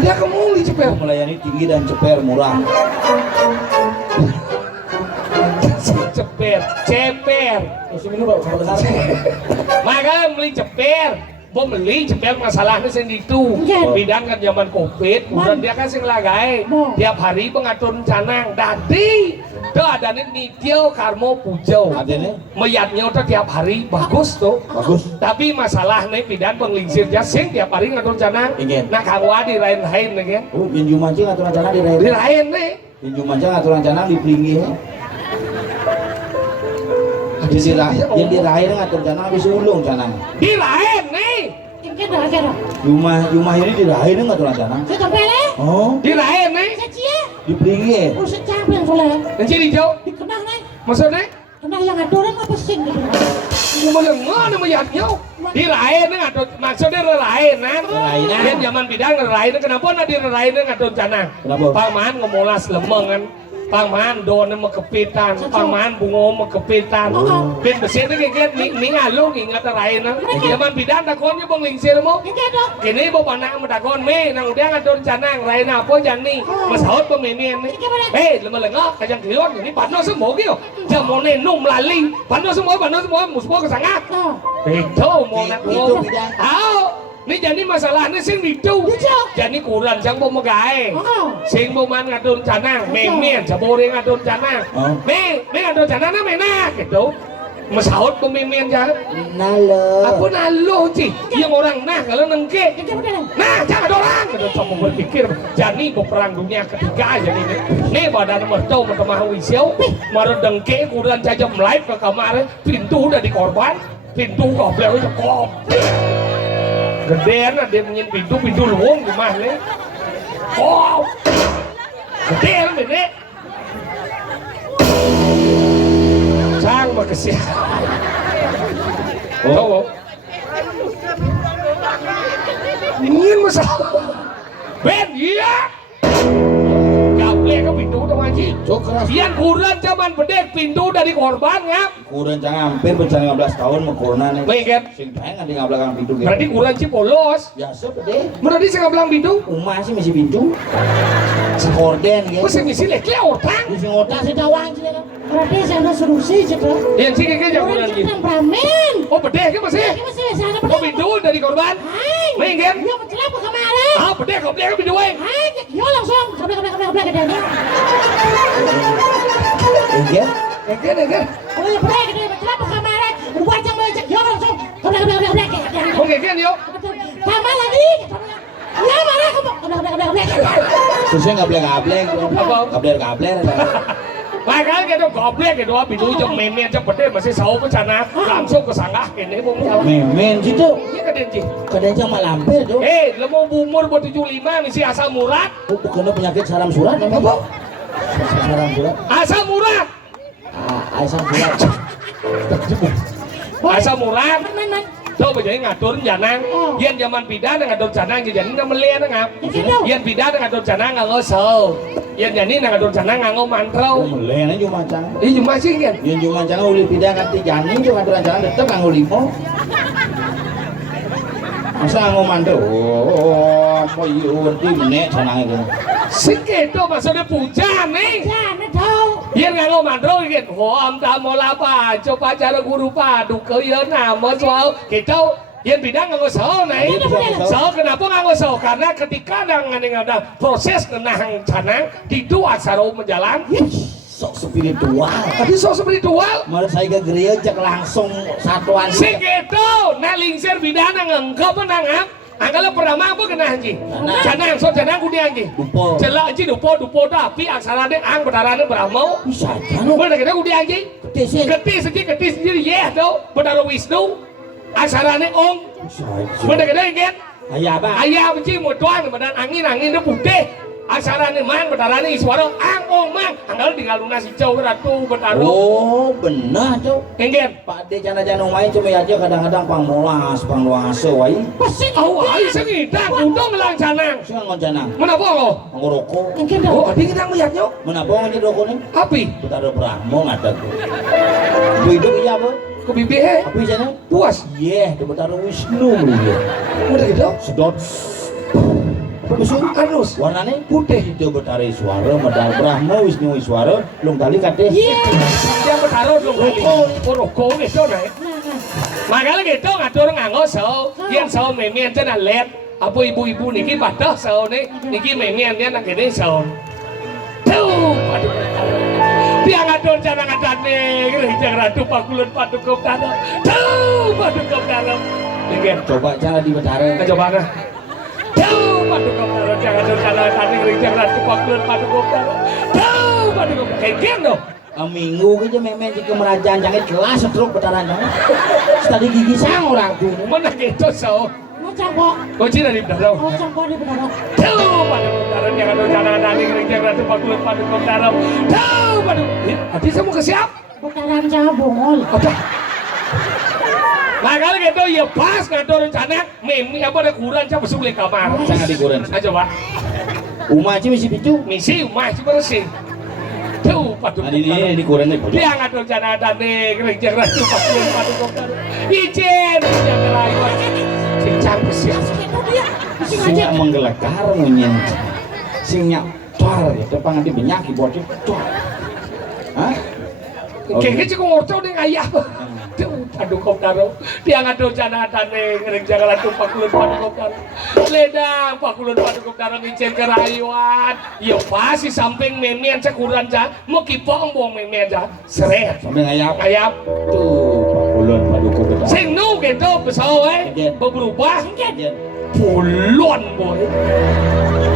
Dia kamu beli ceper. Melayani tinggi dan ceper murah. Ceper. Makanya beli ceper. Beli ceper masalahnya senditu. Bidang kan zaman covid, kemudian dia kan sing lagai. Tiap hari pengatur canang. Dadi, tuh ada nih nitio karmo pujau. Adanya? Meyatnya udah tiap hari bagus tuh. Bagus. Tapi masalahnya bidan penglingsir jasing tiap hari ngatur canang. Ingin. Nah kawa di lain-lain nih kan. Oh, pinju mancing aturan canang di Di lain. lain nih. Pinju mancing aturan canang di pelinggi. Yang di lain ngatur canang habis ulung canang. Di lain nih. Kira. Rumah ini di lain aturan canang. Saya tampil Oh, Di lain nih. Saya cie. di pelinggi. Oh, saya capek soalnya. Yang ciri hijau. Dikenal nih. Maksudnya? Kenal yang aturan apa sih gitu. Cuma yang mana meyatnya? Di lain nih ngatur. Maksudnya lain kan? Lainan. Yang zaman bidang lain. Kenapa di lain ngatur canang? Kenapa? Paman ngomolas lemeng kan. Paman doan mau kepitan, paman bungo mau kepitan. Ben besi itu kayak nih ngalung ingat lain kan. Zaman bidang takonnya bang lingsir mo. Kini bawa anak mau takon me, nang udah ngatur canang lain apa jani. Mas haut pemimpin nih. Lemah lengah kajang kilon ini pano semua gitu. Jamone nung lali, pano semua musuh kesangat. Itu mau nak mau. Ini jadi masalahnya sing itu. Jadi kurang jang mau megai. Sing mau man ngatur canang, memen jabore ngatur canang. Me ngatur canang na mena gitu. Masaut pemimpin jangan. Nalo. Aku nalo sih. Yang orang nah kalau nengke. Nah jangan orang. Kita coba berpikir. Jadi perang dunia ketiga aja ini. Nih badan mertau mertemah wisau. Marah dengke kurang saja melive ke kamar. Pintu udah dikorban. Pintu goblok itu kop. Gedean dia menyen pintu luang gimana nih? Oh, gedean ini. Sang makasih. Oh, Ingin masalah. Ben iya. Gablek ke pintu dong Haji. Cok keras. Pian kuran zaman bedek pintu dari korban ngap. Kurang jangan hampir bencana 15 tahun mengkorna nih. Baik, Sing pengen di ngabelakang pintu gitu. berarti kuran ci polos. Biasa pede. Berarti saya bilang pintu. Umah sih misi pintu. Sekorden gitu. Mesti misi lekle orang. Misi ngotak sih tawang sih kan. Berarti saya udah solusi cekra. Yang sih kayak jangan Orang lagi. cekra pramen. Oh bedek ya masih. Ini masih sana Oh pintu dari korban. Hai. Baik kan? Dia mencelap ke kemarin. Ah bedek ke pintu we. Hai, yo langsung. Kablek ke dia. Iya. Kan. Oh iya bener gitu mencelap ke kemarin. Buat yang melecek yo langsung. Kablek. Oke kan yo. Sama lagi. Ya marah kamu. Kablek. Susah ngablek. Apa? Kabler. Makanya gitu goblek gitu pintu jam memen jam bedek masih sawo ke sana langsung ke sanggah ini mau jalan. Memen situ. Iya kan Denji. Kadang cuma lampir tuh. Lo mau umur buat 75 misi asal murad. Bukan penyakit saram surat namanya. Apa? Saram surat. Asal murad. Asam surat. Asal murad. Man. Tuh bajanya ngatur janang. Yen zaman pidan ngatur janang jadi na melian ngap. Yen pidan ngatur janang nganggo so. Yen jani ngatur janang nganggo mantrau. Melena cuma cang. Ih cuma sih kan. Yang cuma cang uli pindah kanti jani cuma aturan jalan tetep nganggo limo. Masa nganggo mantrau. Oh, apa yun di menek canang itu. Sing keto maksudnya puja nih. Jangan tahu. Yen nganggo mantrau gitu. Om tamola pa coba cara guru paduka ya nama soal gitu. Yen bidang nganggo sao nih. Sao kenapa nganggo sao? Karena ketika ada proses kenang canang di dua saro menjalan. Sok spiritual. Tapi so spiritual. Menurut saya ke gereja cek langsung satuan. Sing gitu. Nah lingsir bidang ngengkau menangap. Anggala pertama apa kena anji? Canang so canang kuning anji. Dupo. Celak anji dupo tapi aksara deh ang betarane beramau. Bisa jano. Mana kita kuning anji? Ketis. Ketis sendiri ya tuh. Benar Wisnu. Aksarane ong. Bisa. Mana kita ingat? Ayah apa? Ayah benci mau doang badan angin itu putih. Aksarane man betarane iswara ang ong mang. Anggala tinggal lunas hijau ratu betaro. Oh, benar tuh. Ingat? Pak De jana-jana main cuma aja kadang-kadang pangmolas, pangluase wae. Pasti tahu aja sengidang. Untung ngelang canang. Sing ngoncanang. Menapa lo? Ngerokok. Mungkin Oh, dong. tadi kita melihatnya. Menapa ngene rokokne? Api. Betara Brahmo ngadak. Hidup iya apa? Ke bibi he. Api jana? Puas. Iya, di Betara Wisnu iya. Udah gitu. Sedot. Apa besok? Anus. Warnane putih itu Betara Iswara, medal Brahmo Wisnu Iswara, lung tali kate. Iya. Yang bertaruh dong kali. Oh, rokok gitu nih. Makanya gitu ngatur nganggo so. Yang so memian cina let. Apa ibu-ibu niki padah so nih. Niki memian dia nak gede so. Tuh, aduh. Dia ngatur cina ngadane. Gerejak ratu pakulun padukup dalam. Tuh, padukup dalam. Dikit. Coba cara di Betara. Coba nah. Tuh, padukup dalam. Jangan ngatur cina ngadane. Gerejak ratu pakulun padukup dalam. Tuh, padukup. Kayak gitu dong. Minggu aja memen jika merajaan jangan kelas setruk Betara jangan. Tadi gigi sang orang tuh. Mana gitu so. Mau campur. Kunci dari dalam. Mau campur di benar. Tuh, padukup dalam. Jangan ngatur cina ngadane. Gerejak ratu pakulun padukup dalam. Tuh, padukup. Tadi saya mau ke siap? Bekaran Jawa bongol. Apa? Makanya gitu ya pas ngatur rencana memi apa ada kurang coba sulit kamar. Sangat dikuren. Ayo coba. Uma aja misi picu. Misi masih bersih. Tuh padu. Nah ini dikuren nih. Dia ngatur rencana tadi kerja ratu padu padu dokter. Ijen yang ngerayu. Si canggih siap. Itu dia. Mesti Sing ngajak. menggelekar ngunyin. Sing nyatar ya depan nanti banyak body. Hah? Kayaknya sih kok ngorco nih ayah. Tuh, aduh kau taruh. Dia ngatur rencana tadi kerja ratu pakulun padu dokter. Ledang pakulun padu dokter ijen kerayuan. Ya pas si samping memian sekuran ja. Mau kipong buang memian ja. Seret. Sampai ngayap. Ayam. Tuh, Pak Ulun, Pak Duku Betara. Sing nu gitu pesawat berubah puluhan boy.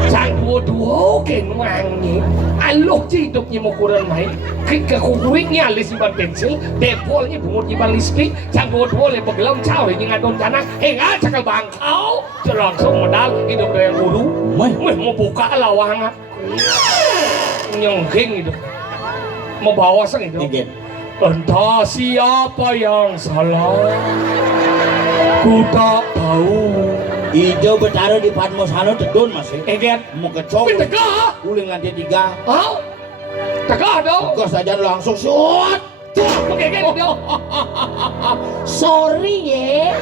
Sang dua-dua kenwangi. Alok hidupnya mau kurang main. Kekuriknya alis iban pensil, depolnya bungut iban listrik. Sang dua-dua le pegelam caw le ngadon tanah. Hingga cakal bangkau, langsung modal hidup dari guru. Mau buka lawangan. Nyengking itu. Mau bawa sang itu. Entah siapa yang salah, ku tak tahu. Ijo betara di Padmosano tedun masih. Engket. Mau kecok. Tapi tegak. Uling lantai 3. Hah? Tegak dong. Kok saja langsung suat. Engket dong. Sorry ya.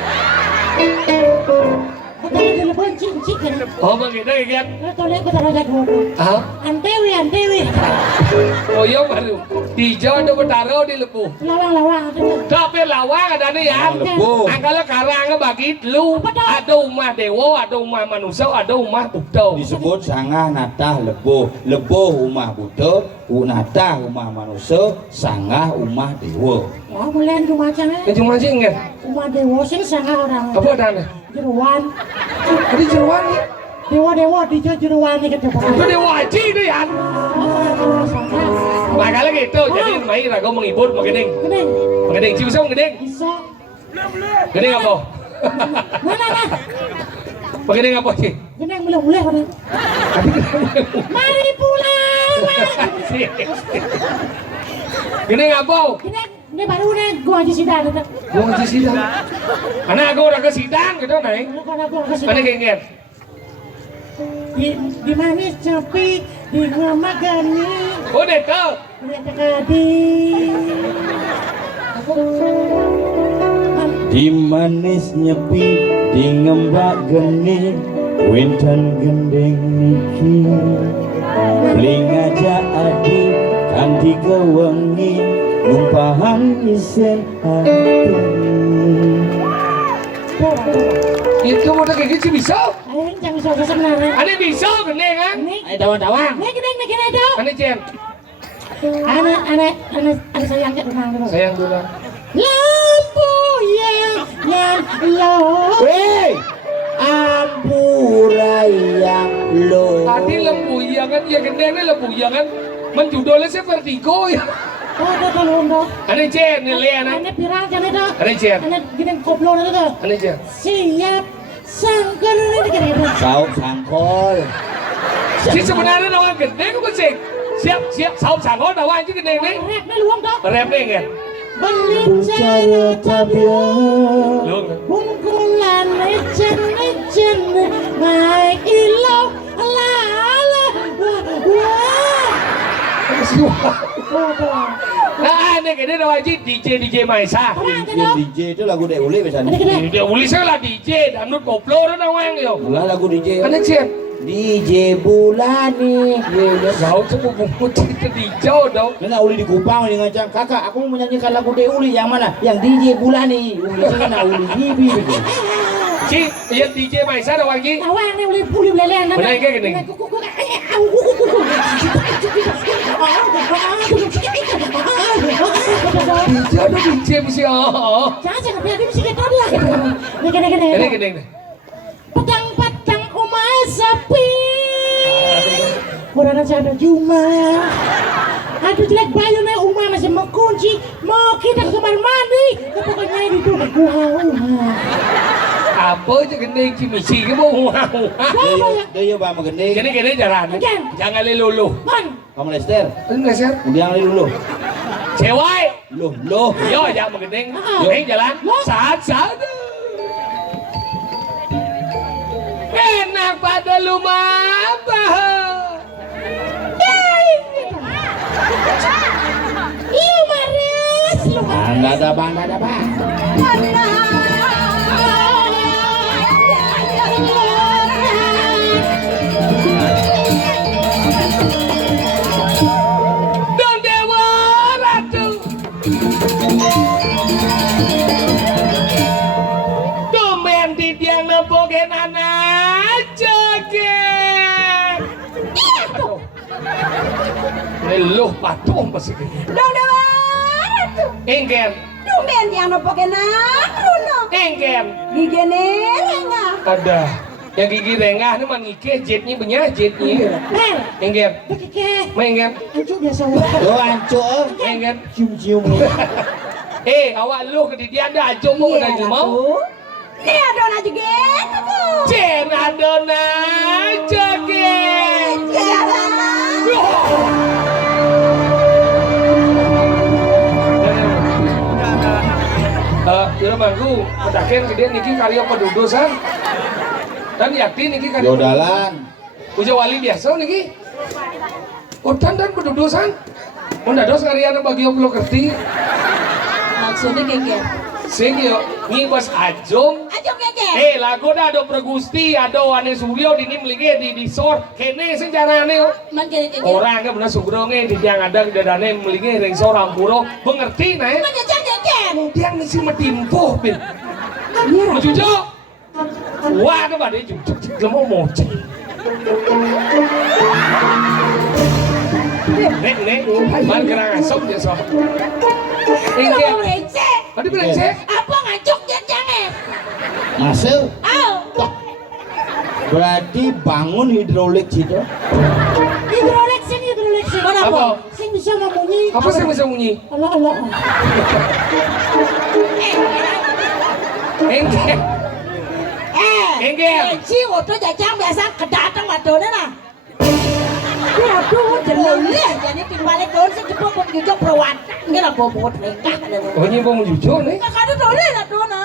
Betara di leban cincin kan. Oh begitu engket. Tolong betara lihat dulu. Hah? Antewi. Oh iya baru. Dijo ada betara di lebu. Lawang. Tapi lawang ada nih ya. Lebu. Angkala karang bagi lu. Ada umat dewa, ada umat manusia, ada umat Buddha. Disebut sangah natah lebo. Lebo umah Buddha, natah umah manusia, sangah umah dewa. Oh, mulai cuma macamnya. Cuma sih enggak. Cuma dewa sing sangat orang. Apa ada? Jeruan. Ada jeruan nih. Dewa di jeruan nih kata Itu dewa haji nih ya. Makanya gitu, jadi main ragu menghibur, mengening. Mengening, cium mengening. Bisa. Gening apa? Mana? Mengening apa sih? Geneng boleh orang. Mari pulang. Gening apa? Geneng, ini baru nih gua haji sidang. Gua ngaji sidang. Anak aku orang ke sidang gitu nih. Karena gua kasih. Mana kengket? Di mana sepi di ngamagani. Oh itu. Lihat kadi. Di manis nyepi, di ngembak geni, winten gendeng niki. Bling aja adi, kanti kewengi, numpahan isen hati. Itu udah kayak gitu bisa. Ayo jangan bisa sebenarnya. Ane bisa gede kan? Ini Dawang. Nih geneng itu. Ane Jen. Anak sayang ke rumah dulu. Sayang dulu. Lampu yang lo. Hei, ampurai lo. Tadi lembu iya kan, ya gede nih lembu iya kan. Menjudulnya sih vertigo ya. Oh, udah. Ane Jen, nih lihat ane. Ane pirang jangan itu. Ane Jen. Ane geneng koplo itu. Ane Jen. Siap sangkar ini geneng. Sauk sangkol. Si sebenarnya orang gede kok sih. Siap, saum sangkol dawan aja gede nih. Rep nih luang dong. Rep nih kan. Berbicara tabiat. Lu. Bungkulan lecen naik ilau ala wah. Nah, ini gede dawan aja DJ Maisa. DJ itu lagu Dek Uli biasanya. Dia ulisnya lah DJ, danut koplo dan awang yo. Lah lagu DJ. Ane Jen. DJ Bulani. Ya, jauh sepupu itu DJ dong. Nggak Uli di Kupang ini ngacang. Kakak, aku mau menyanyikan lagu Dek Uli yang mana? Yang DJ Bulani. Uli sini Uli Jibi begitu. Si, ya DJ Maisa dawan lagi. Awang nih uli belelean. Benar kayak gini. DJ ada DJ mesti Jangan dia mesti kita dia. Nih Gini. Petang umai sepi. Orang ada cuma. Aduh jelek bayu nih umai masih mengunci. Mau kita ke kamar mandi. Pokoknya ini tuh gua. Apa aja gede kimisi ke mau. Dia ba magandang. Gini jalan. Jangan lulu. Kamu Lester. Enggak sih. Udah yang dulu. Cewek. Loh. Yo jangan mengendeng. Yo jalan. Saat. Enak pada lumapa. Lumaris. Enggak ada bang. Don Dewa Ratu. Domen di tiang nempogen anak joget. Leluh patung pasti. Dong dewa ratu. Engker. Dumen yang nopokenan runo. Engker. Gigene renga. Ada. Yang gigi rengah ini mah ngike jetnya banyak jetnya. Engker. Engker. Ancu biasa. Yo anco. Engker. Cium. Awak lu ke dia ada aja mau Iya, udah mau. Ini adona joget aku. Jen adona joget. Jadi bangku, pedakin gede niki karya pedudusan. Dan yakin niki kan. Jodalan. Uja wali biasa niki. Udan dan berdudusan. Mun dados ngariana bagi lo kerti. Maksudnya kengke. Sing yo ngibas ajong. Ayo kengke. Lagu dah ada Pragusti, ada Wane Suryo di melinge di sor. Kene sing carane yo. Man kengke. Orang kan bener Sugro nge di yang ada dadane melinge ring sor ampuro. Mengerti nae? Man jajang kengke. Dia ngisi metimpo bin. Jujo. Wah, nó bảo đấy jujo lemo moce. Nek, man kerang asam dia so. Engke. Tadi berecek. Apa ngacuk jajangnya? Masuk. Ayo. Berarti bangun hidrolik situ. Hidrolik sing. Apa? Sing bisa ngamunyi. Apa sih bisa bunyi? Allah. Engke. Engke. Si waktu jajang biasa kedatang wadone lah. Aduh, jeleleh jadi timbalik daun sing jebok pun jujur perawat. Ini lah bobot nekah. Oh nyimpo jujo nih. Kakak dole lah dona.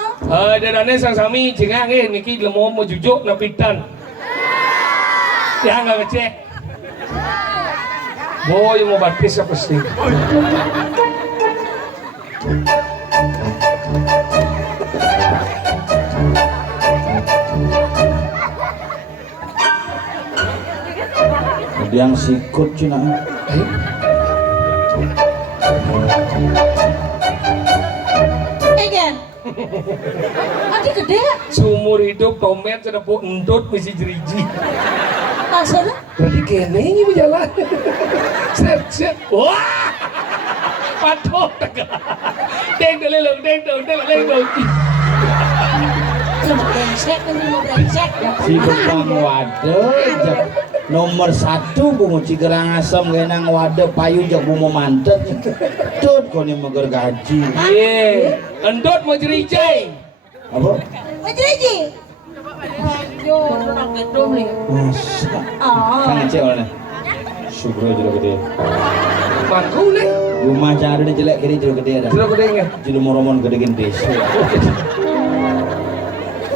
Dadane sang sami cengang niki lemo mau jujo napitan. Ya nggak ngecek. Boy mau baptis apa sih? Yang sikut cina. Egen. Adi gede. Seumur hidup tomet sedepuk entut misi jeriji. Maksudnya? Berarti kene ini berjalan. Set. Wah. Patuh. Deng dong. Brengsek, ini brengsek. Si Bang Wade nomor 1 bungu cigerang asam genang wade payu jak bungu mantet. Tut kau ni mager gaji. Iya. Entut mau jerijai. Apa? Majriji. Ayo, orang gendong nih. Masa. Oh. Kan ngecek mana? Sugro jero gede. Mangku nih. Rumah cara ada jelek kiri jero gede ada. Jero gedenya. Jero moromon gede desa.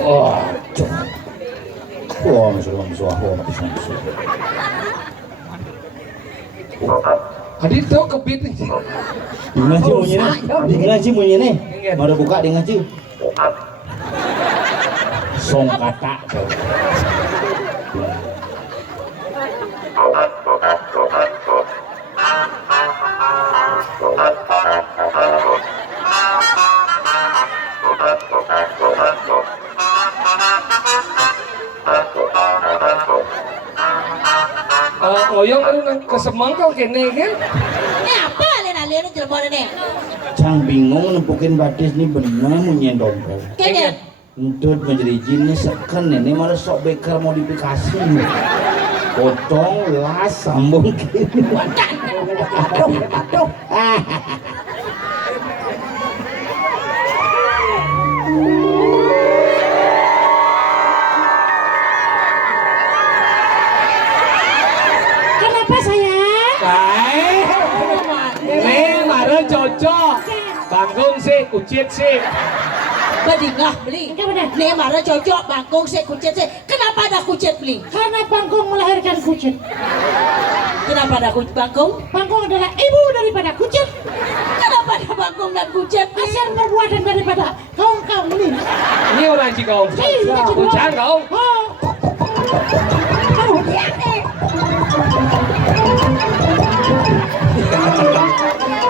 Oh, cok. Wah, masuk mati. Adi tau kebit nih. Di ngaji munyi nih. Mau buka di ngaji. Song kata. Oyong baru nang kesemangkal kene kan? Ini apa alien jelebon ini? Cang bingung nempukin batis nih bener munyi dompet. Kayaknya. Untuk menjadi jenis seken ini malah sok beker modifikasi. Potong las sambung gini. Aduh. Kenapa sayang? Marah cocok. Bangkong sih, kucit sih. Badingah beli. Nih marah cocok bangkong sih kucit sih. Kenapa ada kucit beli? Karena Bangkong melahirkan kucit. Kenapa ada bangkong? Bangkong adalah ibu daripada kucit. Kenapa ada bangkong dan kucit beli? Asal perbuatan daripada kaum ini. Ini orang Cikau. Ucang kau. Oh.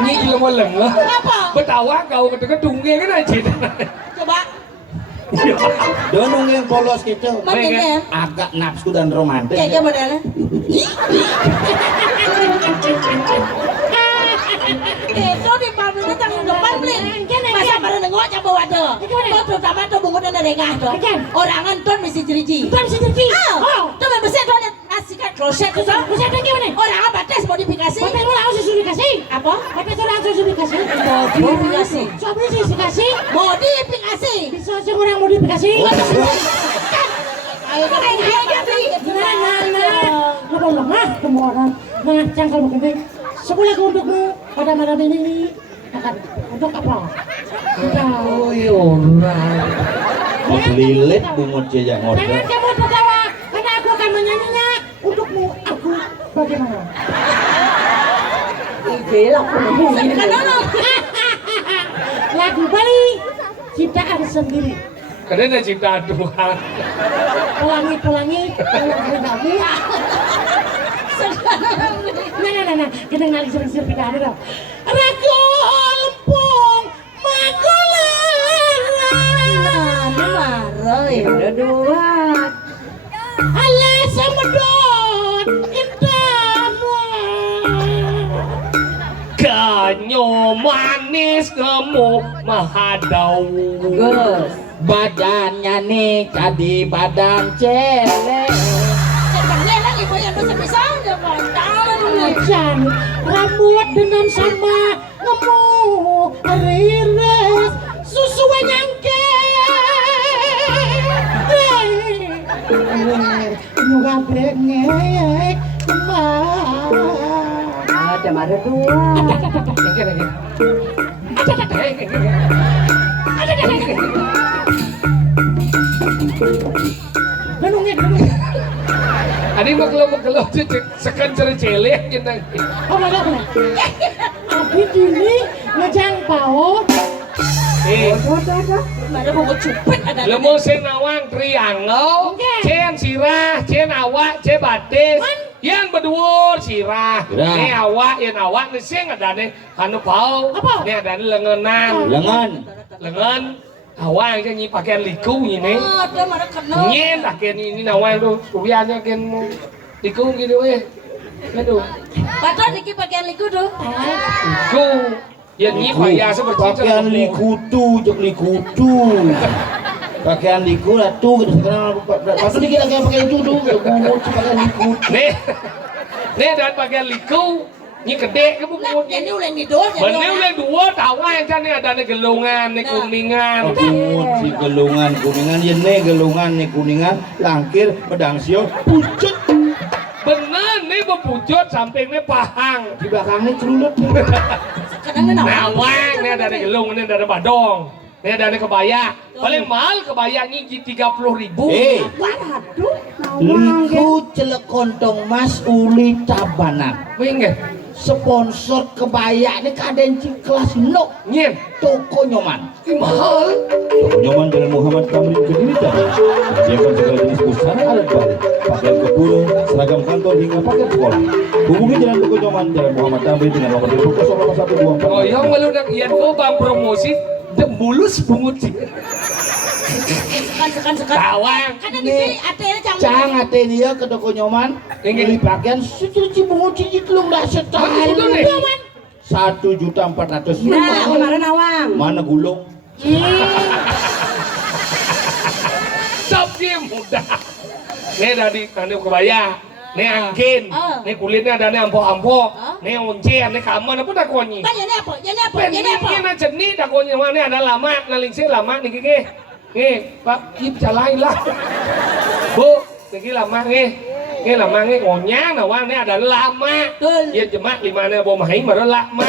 Ini juga mau lengah. Kenapa? Betawa kau kedung kan aja. Coba. Donong yang polos gitu. Makinnya. Agak nafsu dan romantis. Kayaknya modelnya. Itu di pabrik tanggung depan beli. Masa pada nengok coba waduh. Itu terutama tuh bungut dan nengah tuh. Orang anton mesti jeriji. Oh, tuh bersih tuh ada nasikan kloset tuh. Kloset gimana? Orang apa tes modifikasi? Batas lu langsung modifikasi. Apa? Batas lu langsung modifikasi. Modifikasi. Soalnya modifikasi. Modifikasi. Bisa sih orang modifikasi. Ayo beli. Nah. Lu lemah semua orang. Nah, cangkal begini. Sebulan untukmu pada malam ini akan untuk apa? Oh iya orang. Lilit bungut jejak ngorder. Jangan kamu tertawa nyanyinya untukmu aku bagaimana? Ide lah Lagu Bali ciptaan sendiri. Karena ciptaan Tuhan. Pelangi kamu. Nah, kita ngali sering pindah ada. Rago lempung magolara. marah ya udah dua. Allah samedon indah. Kanyo manis nemu mahadau. Gus. Badannya nih jadi badan celek. Cepat lagi banyak bisa aja kontol. Hujan rambut dengan sama ngemu riris susu nyangke. Nyuga brengek Ada marah dua. Ani makelo sekan celek jenang. Oh, mana? Abi dini ngejang pao. Mana mau cupet ada. Lemo sing nawang triangel, cen sirah, cen awak, cen batis. Yang berdua sirah, ini awak, yang awak ni sing adane anu pau, ni adane lengenan. Lengan awak yang nyi pakaian liku ini. Ada mana kena. Nyen pakaian ini nawang tu, kuliahnya kan liku gini weh. Aduh. Padahal niki pakaian liku tuh. Liku. Yang nyi payah seperti pakaian likutu, jek likutu. Pakaian liku lah tu sekarang patut dikira kayak pakaian itu tu. Pakaian likutu. Nih dan pakaian liku. Nyi gede ke buku. Ini ulen di dua. Bener ulen dua tahu yang sana ada nih gelungan, nih kuningan. Oh, si gelungan kuningan, ya nih gelungan nih kuningan, langkir pedang sio, pucut. Bener nih berpucut sampingnya pahang. Di belakangnya celulut. Nawang, nih ada nih gelung, nih ada badong, nih ada nih kebaya. Paling mahal kebaya ini 30.000. Liku celek kontong mas uli tabanan. Wih Sponsor kebaya ini kaden kelas no. Nyen, Toko Nyoman. mahal. Toko Nyoman Jalan Muhammad Tamrin Kediri Tadi menyediakan segala jenis busana alat bali, pakaian keburu, seragam kantor hingga paket sekolah. Hubungi Jalan Toko Nyoman Jalan Muhammad Tamrin dengan nomor telepon 08124. Oh yang malu nak ian kau bang promosi dembulus bungut sih. Sekan. Tawang. Karena ini ATL Cang ate dia ke Toko Nyoman. Beli pakaian cuci bungut cuci telung dah setahun. Betul nih. 1.400.000. Nah, kemarin awang. Mana gulung? Sapi muda. Nih dari tanda kebaya. Nih angkin. Nih kulitnya ada nih ampo-ampo. Nih uncian, nih kaman apa dah konyi. Kan ini apa? Ini na jenis dah konyi mana ada lama, nalingsing lama nih kiki. Nih, Pak, ip jalain lah. Bu, nih lama nih. Nih lama nih ngonyang nawang nih ada lama. Ya jemak di mana bom main baru lama.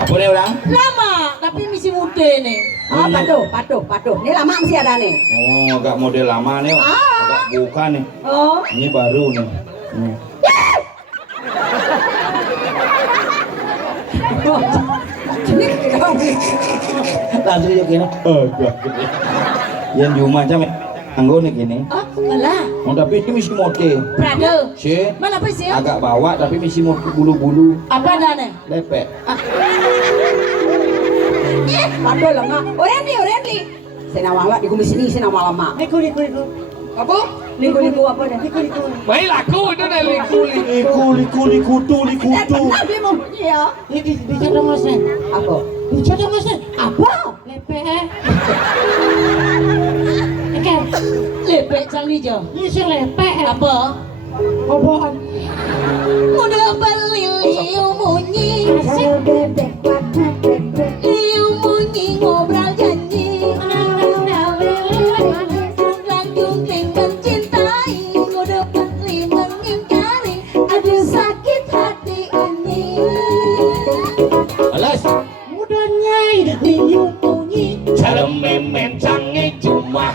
Apa nih orang? Lama, tapi misi muda nih. Oh, patuh. Ini lama masih ada nih. Oh, agak model lama nih. Agak bukan nih. Oh, Ini baru nih. Langsung yuk gini. Yang di rumah aja anggo nih gini. Oh, malah. Oh, tapi ini misi mode. Prado. Si Mana apa sih? agak bawa tapi misi mode bulu-bulu. Apa ada nih? Lepek. patuh lah nggak. Orendi. Sinawala di kumis ini sinawala mak. Liku. Apa? Liku apa dah? Liku. Main laku itu dah liku. Likutu. Nabi mau ya. Dicatat masnya. Apa? Dicatat masnya. Apa? Lepe. Oke. Lepek canggih jo. Ini si lepe. Apa? Obohan. Udah beli liu munyi. Liu munyi ngobrol janji. Lanjut mencintai. Udah beli mengingkari. Aduh sakit hati ini. Alas. Mudanya liu munyi. Cara memen canggih cuma.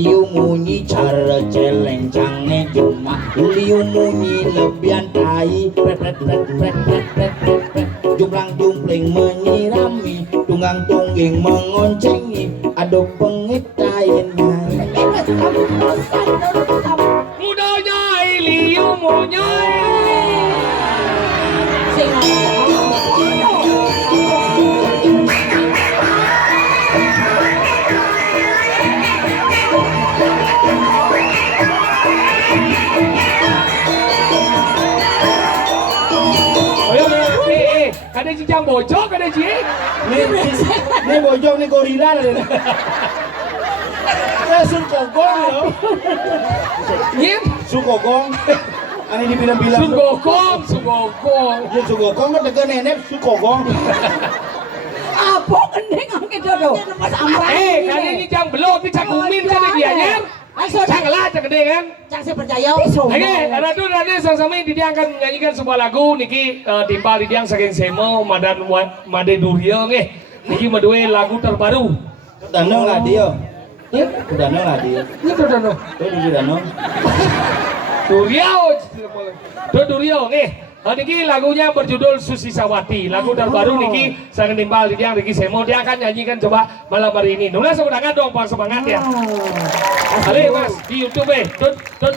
liu munyi cara celeng cange cuma liu munyi lebihan tai pret pret pret pret pret pret pret pret jumplang jumpling menyirami tunggang tungging mengoncengi aduh pengit tain Mudanya liu munyoy. Kada cincang bojok kada ci. Ini bojong nih gorila lah ini. Sun kogong loh. Yin, Sukogong. Ani dibilang-bilang. sugokong. Ya sukogong kan dekat nenek sukogong. Apa gendeng angke dodo? Mas amrah. Kada cincang belok di cakumin kada dianya. Cang lah cang gede kan. Cang saya percaya. Oke, Radu sama-sama Didiang akan menyanyikan sebuah lagu niki timpal Didiang saking semo madan made durio nggih. Niki madue lagu terbaru. Danong lah dia. Ya, Danong lah dia. ini Dodono. Di danong. Durio nggih. Niki lagunya berjudul Susi Sawati. Lagu terbaru niki saking timpal Didiang niki semo dia akan nyanyikan coba malam hari ini. Nuna semangat dong, Pak, semangat ya. Kali Mas di YouTube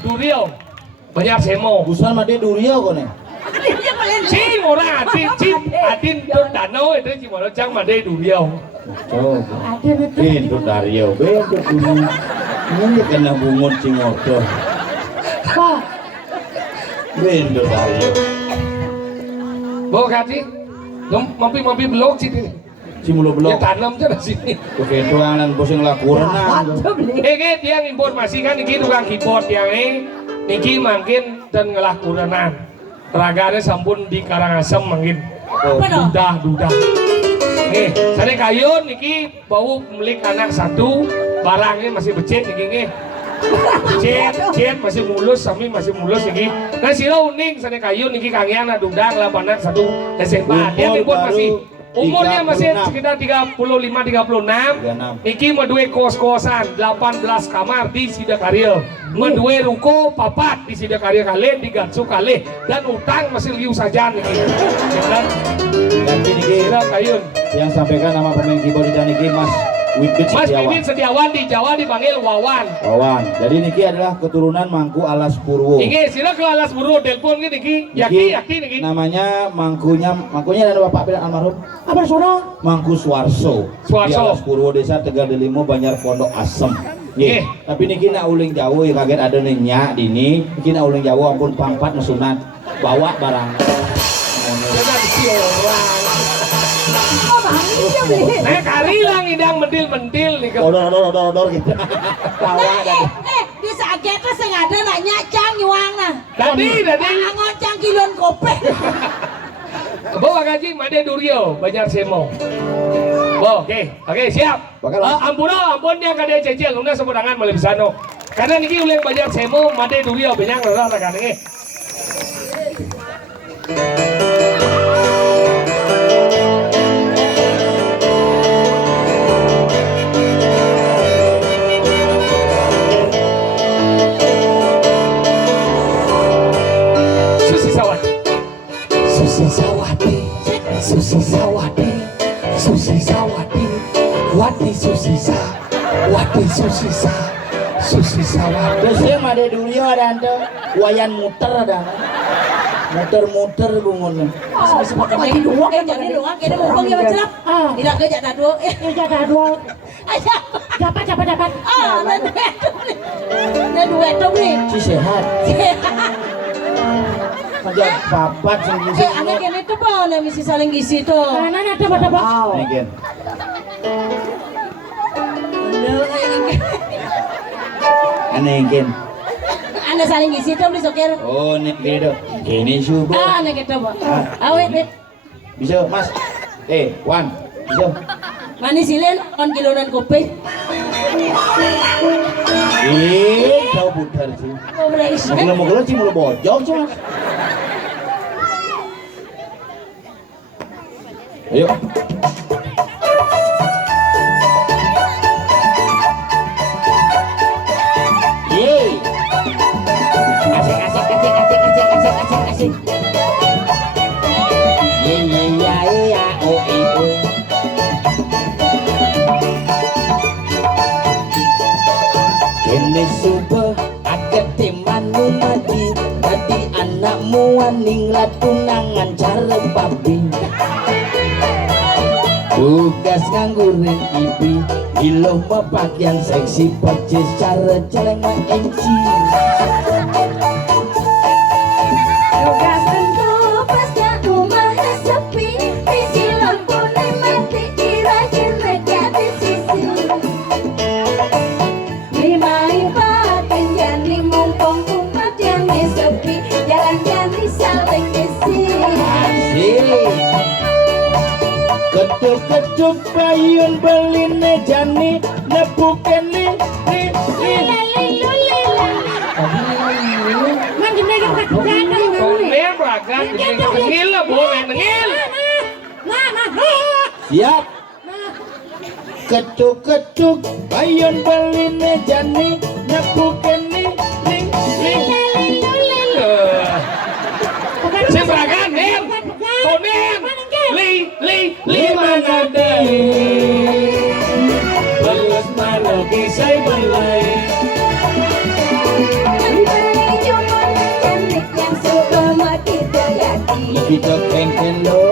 Durio. Banyak semo. Busan made durio kok nih. Cing ora adin danau itu cuma cang made durio. Oh. Itu Dario, betul dulu. Ini kena bungut cingodo. Pak, Betul Dario. Bawa kaji, mampi belok sih. Cimulo Ya belok. tanam aja di sini. Oke, tuangan pusing lakuran. Dia informasi kan niki tukang keyboard yang niki mungkin dan ngelah kuranan. Raganya sampun di Karangasem mungkin. Dudah. Sana kayun niki bau milik anak satu, barangnya masih becek niki. Cet masih mulus, sami masih mulus niki. Nah sila uning sana kayun niki kangian dudang lapanan satu SMA. Dia dibuat masih umurnya masih sekitar 35-36. Niki madue kos-kosan 18 kamar di Sidakarya. Madue ruko papat di Sidakarya kali, di Gatsu kali, dan utang masih liu saja niki. Dan niki kayun yang sampaikan nama pemain keyboard di niki Mas Wibit Mas Setiawan. Wibit Setiawan di Jawa dipanggil Wawan. Jadi niki adalah keturunan Mangku Alas Purwo. Ini sila ke Alas Purwo telepon niki Yaki niki. Namanya mangkunya dan bapak bilang almarhum. Apa sono? Mangku Suwarso. Di Alas Purwo Desa Tegal Delimo Banjar Pondok Asem. Nggih. Tapi niki nak uling jauh ya kaget ada nenya dini. Niki nak uling jauh ampun pampat mesunat bawa barang. Kali lang idang mentil nih. Odor gitu. Tawa dan. Di saat kita sengaja nanya cang nyuang nah. Tadi. Angon cang kilon kope. Bawa gaji Made Durio Banjar Semo. Oke, siap. Ampun yang kada cecil luna semudangan malih bisano. Karena niki ulang Banjar Semo Made Durio benyang rara kan nggih. Susi Sawati. Terus yang Made Durio ada wayan muter ada. Muter bungun. Lagi dua jadi dua kene mumpung ya macam. Tidak kerja tak dua. Jaga dua. Aja. Dapat. Nah duet dong nih. Si sehat. Aja papat sing Anak ini tuh bang, nih misi saling gizi tuh. Mana ada. Negen. Anegen. Anda saling gizi tuh beli sokir. Oh, nek gitu. Kini subuh. Anak itu bang. Awet deh. Bisa, Mas. Wan. Bisa. Manis silen on kilonan kopi. Jauh putar sih. Mau beli Mogel sih mulu bojong sih, Mas. Ayo. sih. Ye ye ya ya oh oh. Kene subuh akete manu mati, dadi anakmu aning latunangan cara papi. Tugas nganggurin ibi, iloh pakaian seksi percis cara celeng ma-MC. Tugas tentu pasca rumah sepi, visi lampu mati kira kira di sisi. Lima ibadah jadi mumpung umat yang sepi, jalan-jalan saling isi. Asik. Ketuk-ketuk payun beline jani nepuken li. Konel beragan, ngil lah boleh ngil. Siap. Ketuk-ketuk payun beline jani nepuken li. Si beragan, Nel. Konel. Li mana deh. Belas mana kisah belai. Yang suka mati terjadi, Kita kengken lo.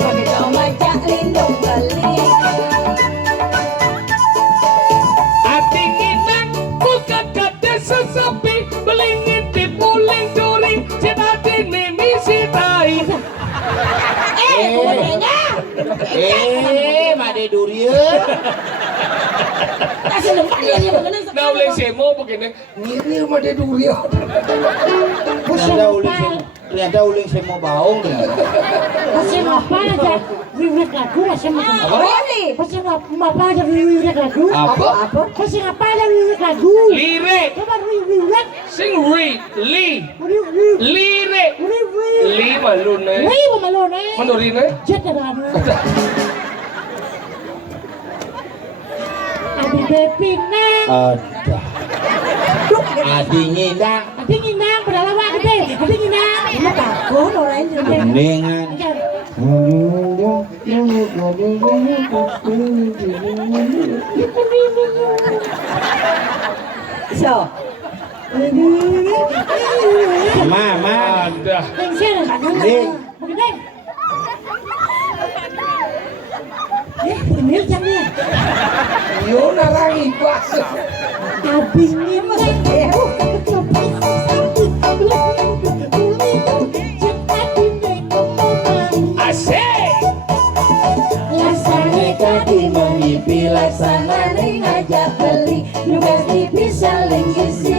kami kau majak lindung balik. Ati nginang buka kata sesepi, belingin tipuling curi, cenati misi tai. Made durian. Kasih lempat dia ni mengenai Nah oleh semo begini, ngir made durian. Ternyata uling semua baung dia. Masih apa aja riwet lagu masih Apa? masih apa aja riwet lagu Apa? masih apa aja riwet lagu Lirik, coba riwet sing lirik, li malune, wih mamalone menurine. jet ada Adi bepinang Ada. Adi nginang. adi nginang pedalawa gede adi nginang Ini takut orang ini. Geningan. So, Mama. Ada. yang sana Ding. begini ini jamnya Yo narangi pas. adi nginang Asik. laksana kaki menghipi, laksana ngajak beli, nugas tipi saling isi.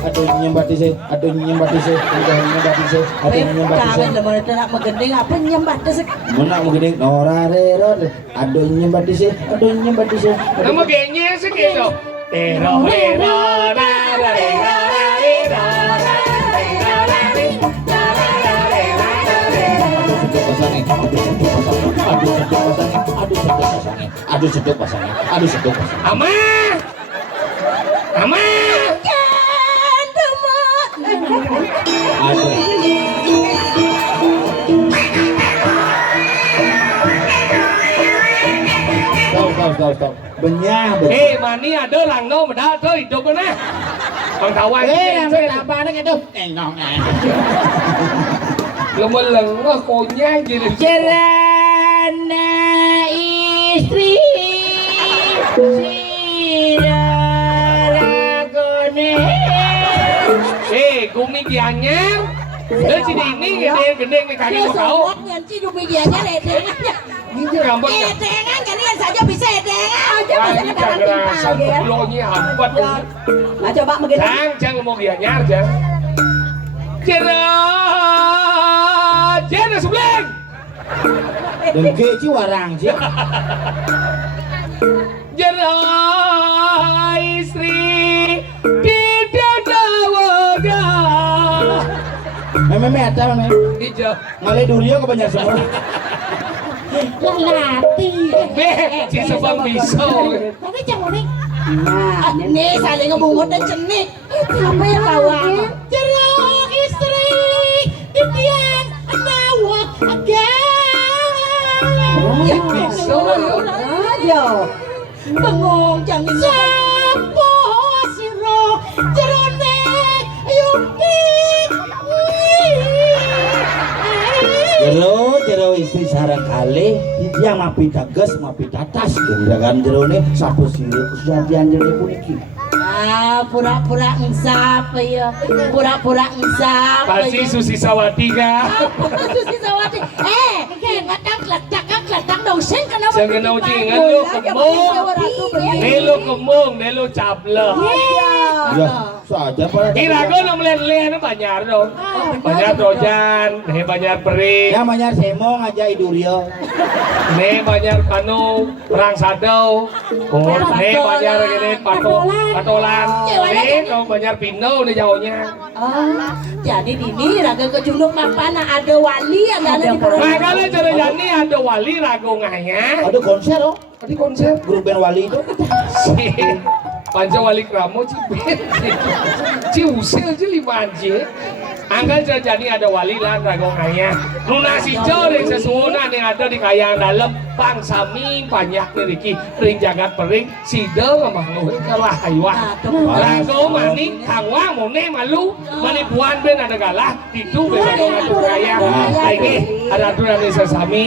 Aduh nyembati sih, aduh nyembati sih, aduh nyembati sih, aduh nyembati sih. Kangen lemah itu nak mengending apa nyembah tu sek. Mana mau gede? Norarero, aduh nyembati sih, aduh nyembati sih. Nama gengnya sih gitu. Tero. Aduh seduk pasangnya, aduh seduk pasangnya. Amah. Aduh. Stop. Benyah. Mani ada lang no mà đã tới hidup rồi nè. Bằng thảo ai. Sampai apa nih itu? Nong. Lama lần nó cô nhai gì được. Cerana istri Siraragone. Gumi gianya. Đến sini ini gede kaki Dia kau kau. semua nganci du medianya ledengannya. Ini rambut. Ledengan kan dia saja bisa ledengan. aja masih Ini kedalam kagak timpal satu ya. kilonya hambat. Nah coba begini. Jangan mau gianya aja. Jangan sebelah. Dengke ci warang ci. Jera istri tidak dawaga. Meme eta meme. Hijau. Ngale durio ke banyak semua. Lalati. Ci sebang pisau. Tapi jangan nih. Nah, Nih saling ngebungut dan cenik. Apa yang kawan? Jeruk istri titian nawak agak. Pisau aja. Bengong jangan Sapo siro jerone yukit. Jero istri sarang kali dia mapi tegas mapi tatas gerakan jero ini sapu sirih kejadian jero puniki pura-pura ngesap ya. Pura-pura ngesap. pasti Susi Sawati kah? Susi Sawati. Kletang dong sen kenapa? Jangan kenal cingan lu kembung. Nelo kembung, nelo cabla. ya saja pada Irago no melen-len banyak dong. Banyak dojan, banyak pering. ya manyar semong aja idurio Ne banyak kanu perang sadau. Ne banyak gini patolan. Ne kau banyak pino di jauhnya. Jadi ini raga kejuluk mapana ada wali yang ada di Nah kalau cara jani ada wali rago ngaya. ada konser oh Di konser grup band wali itu si Panca Wali Kramo Ci usil ci limanje. Anggal jadi ada wali lah rago ngaya. Nuna si ring sesuuna yang ada di kayang dalam pang sami banyak niriki ring jagat pering sida ngamah nuhin kalah haywan. Rago mani kangwa mone malu mani buan ben ada galah itu besok ngatur raya. Ini ada aturan di sesami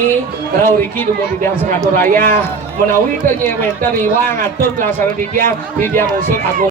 rau riki dumur di dalam ngatur raya menawi ke nyewenter iwa ngatur pelaksanaan di dia musuh agung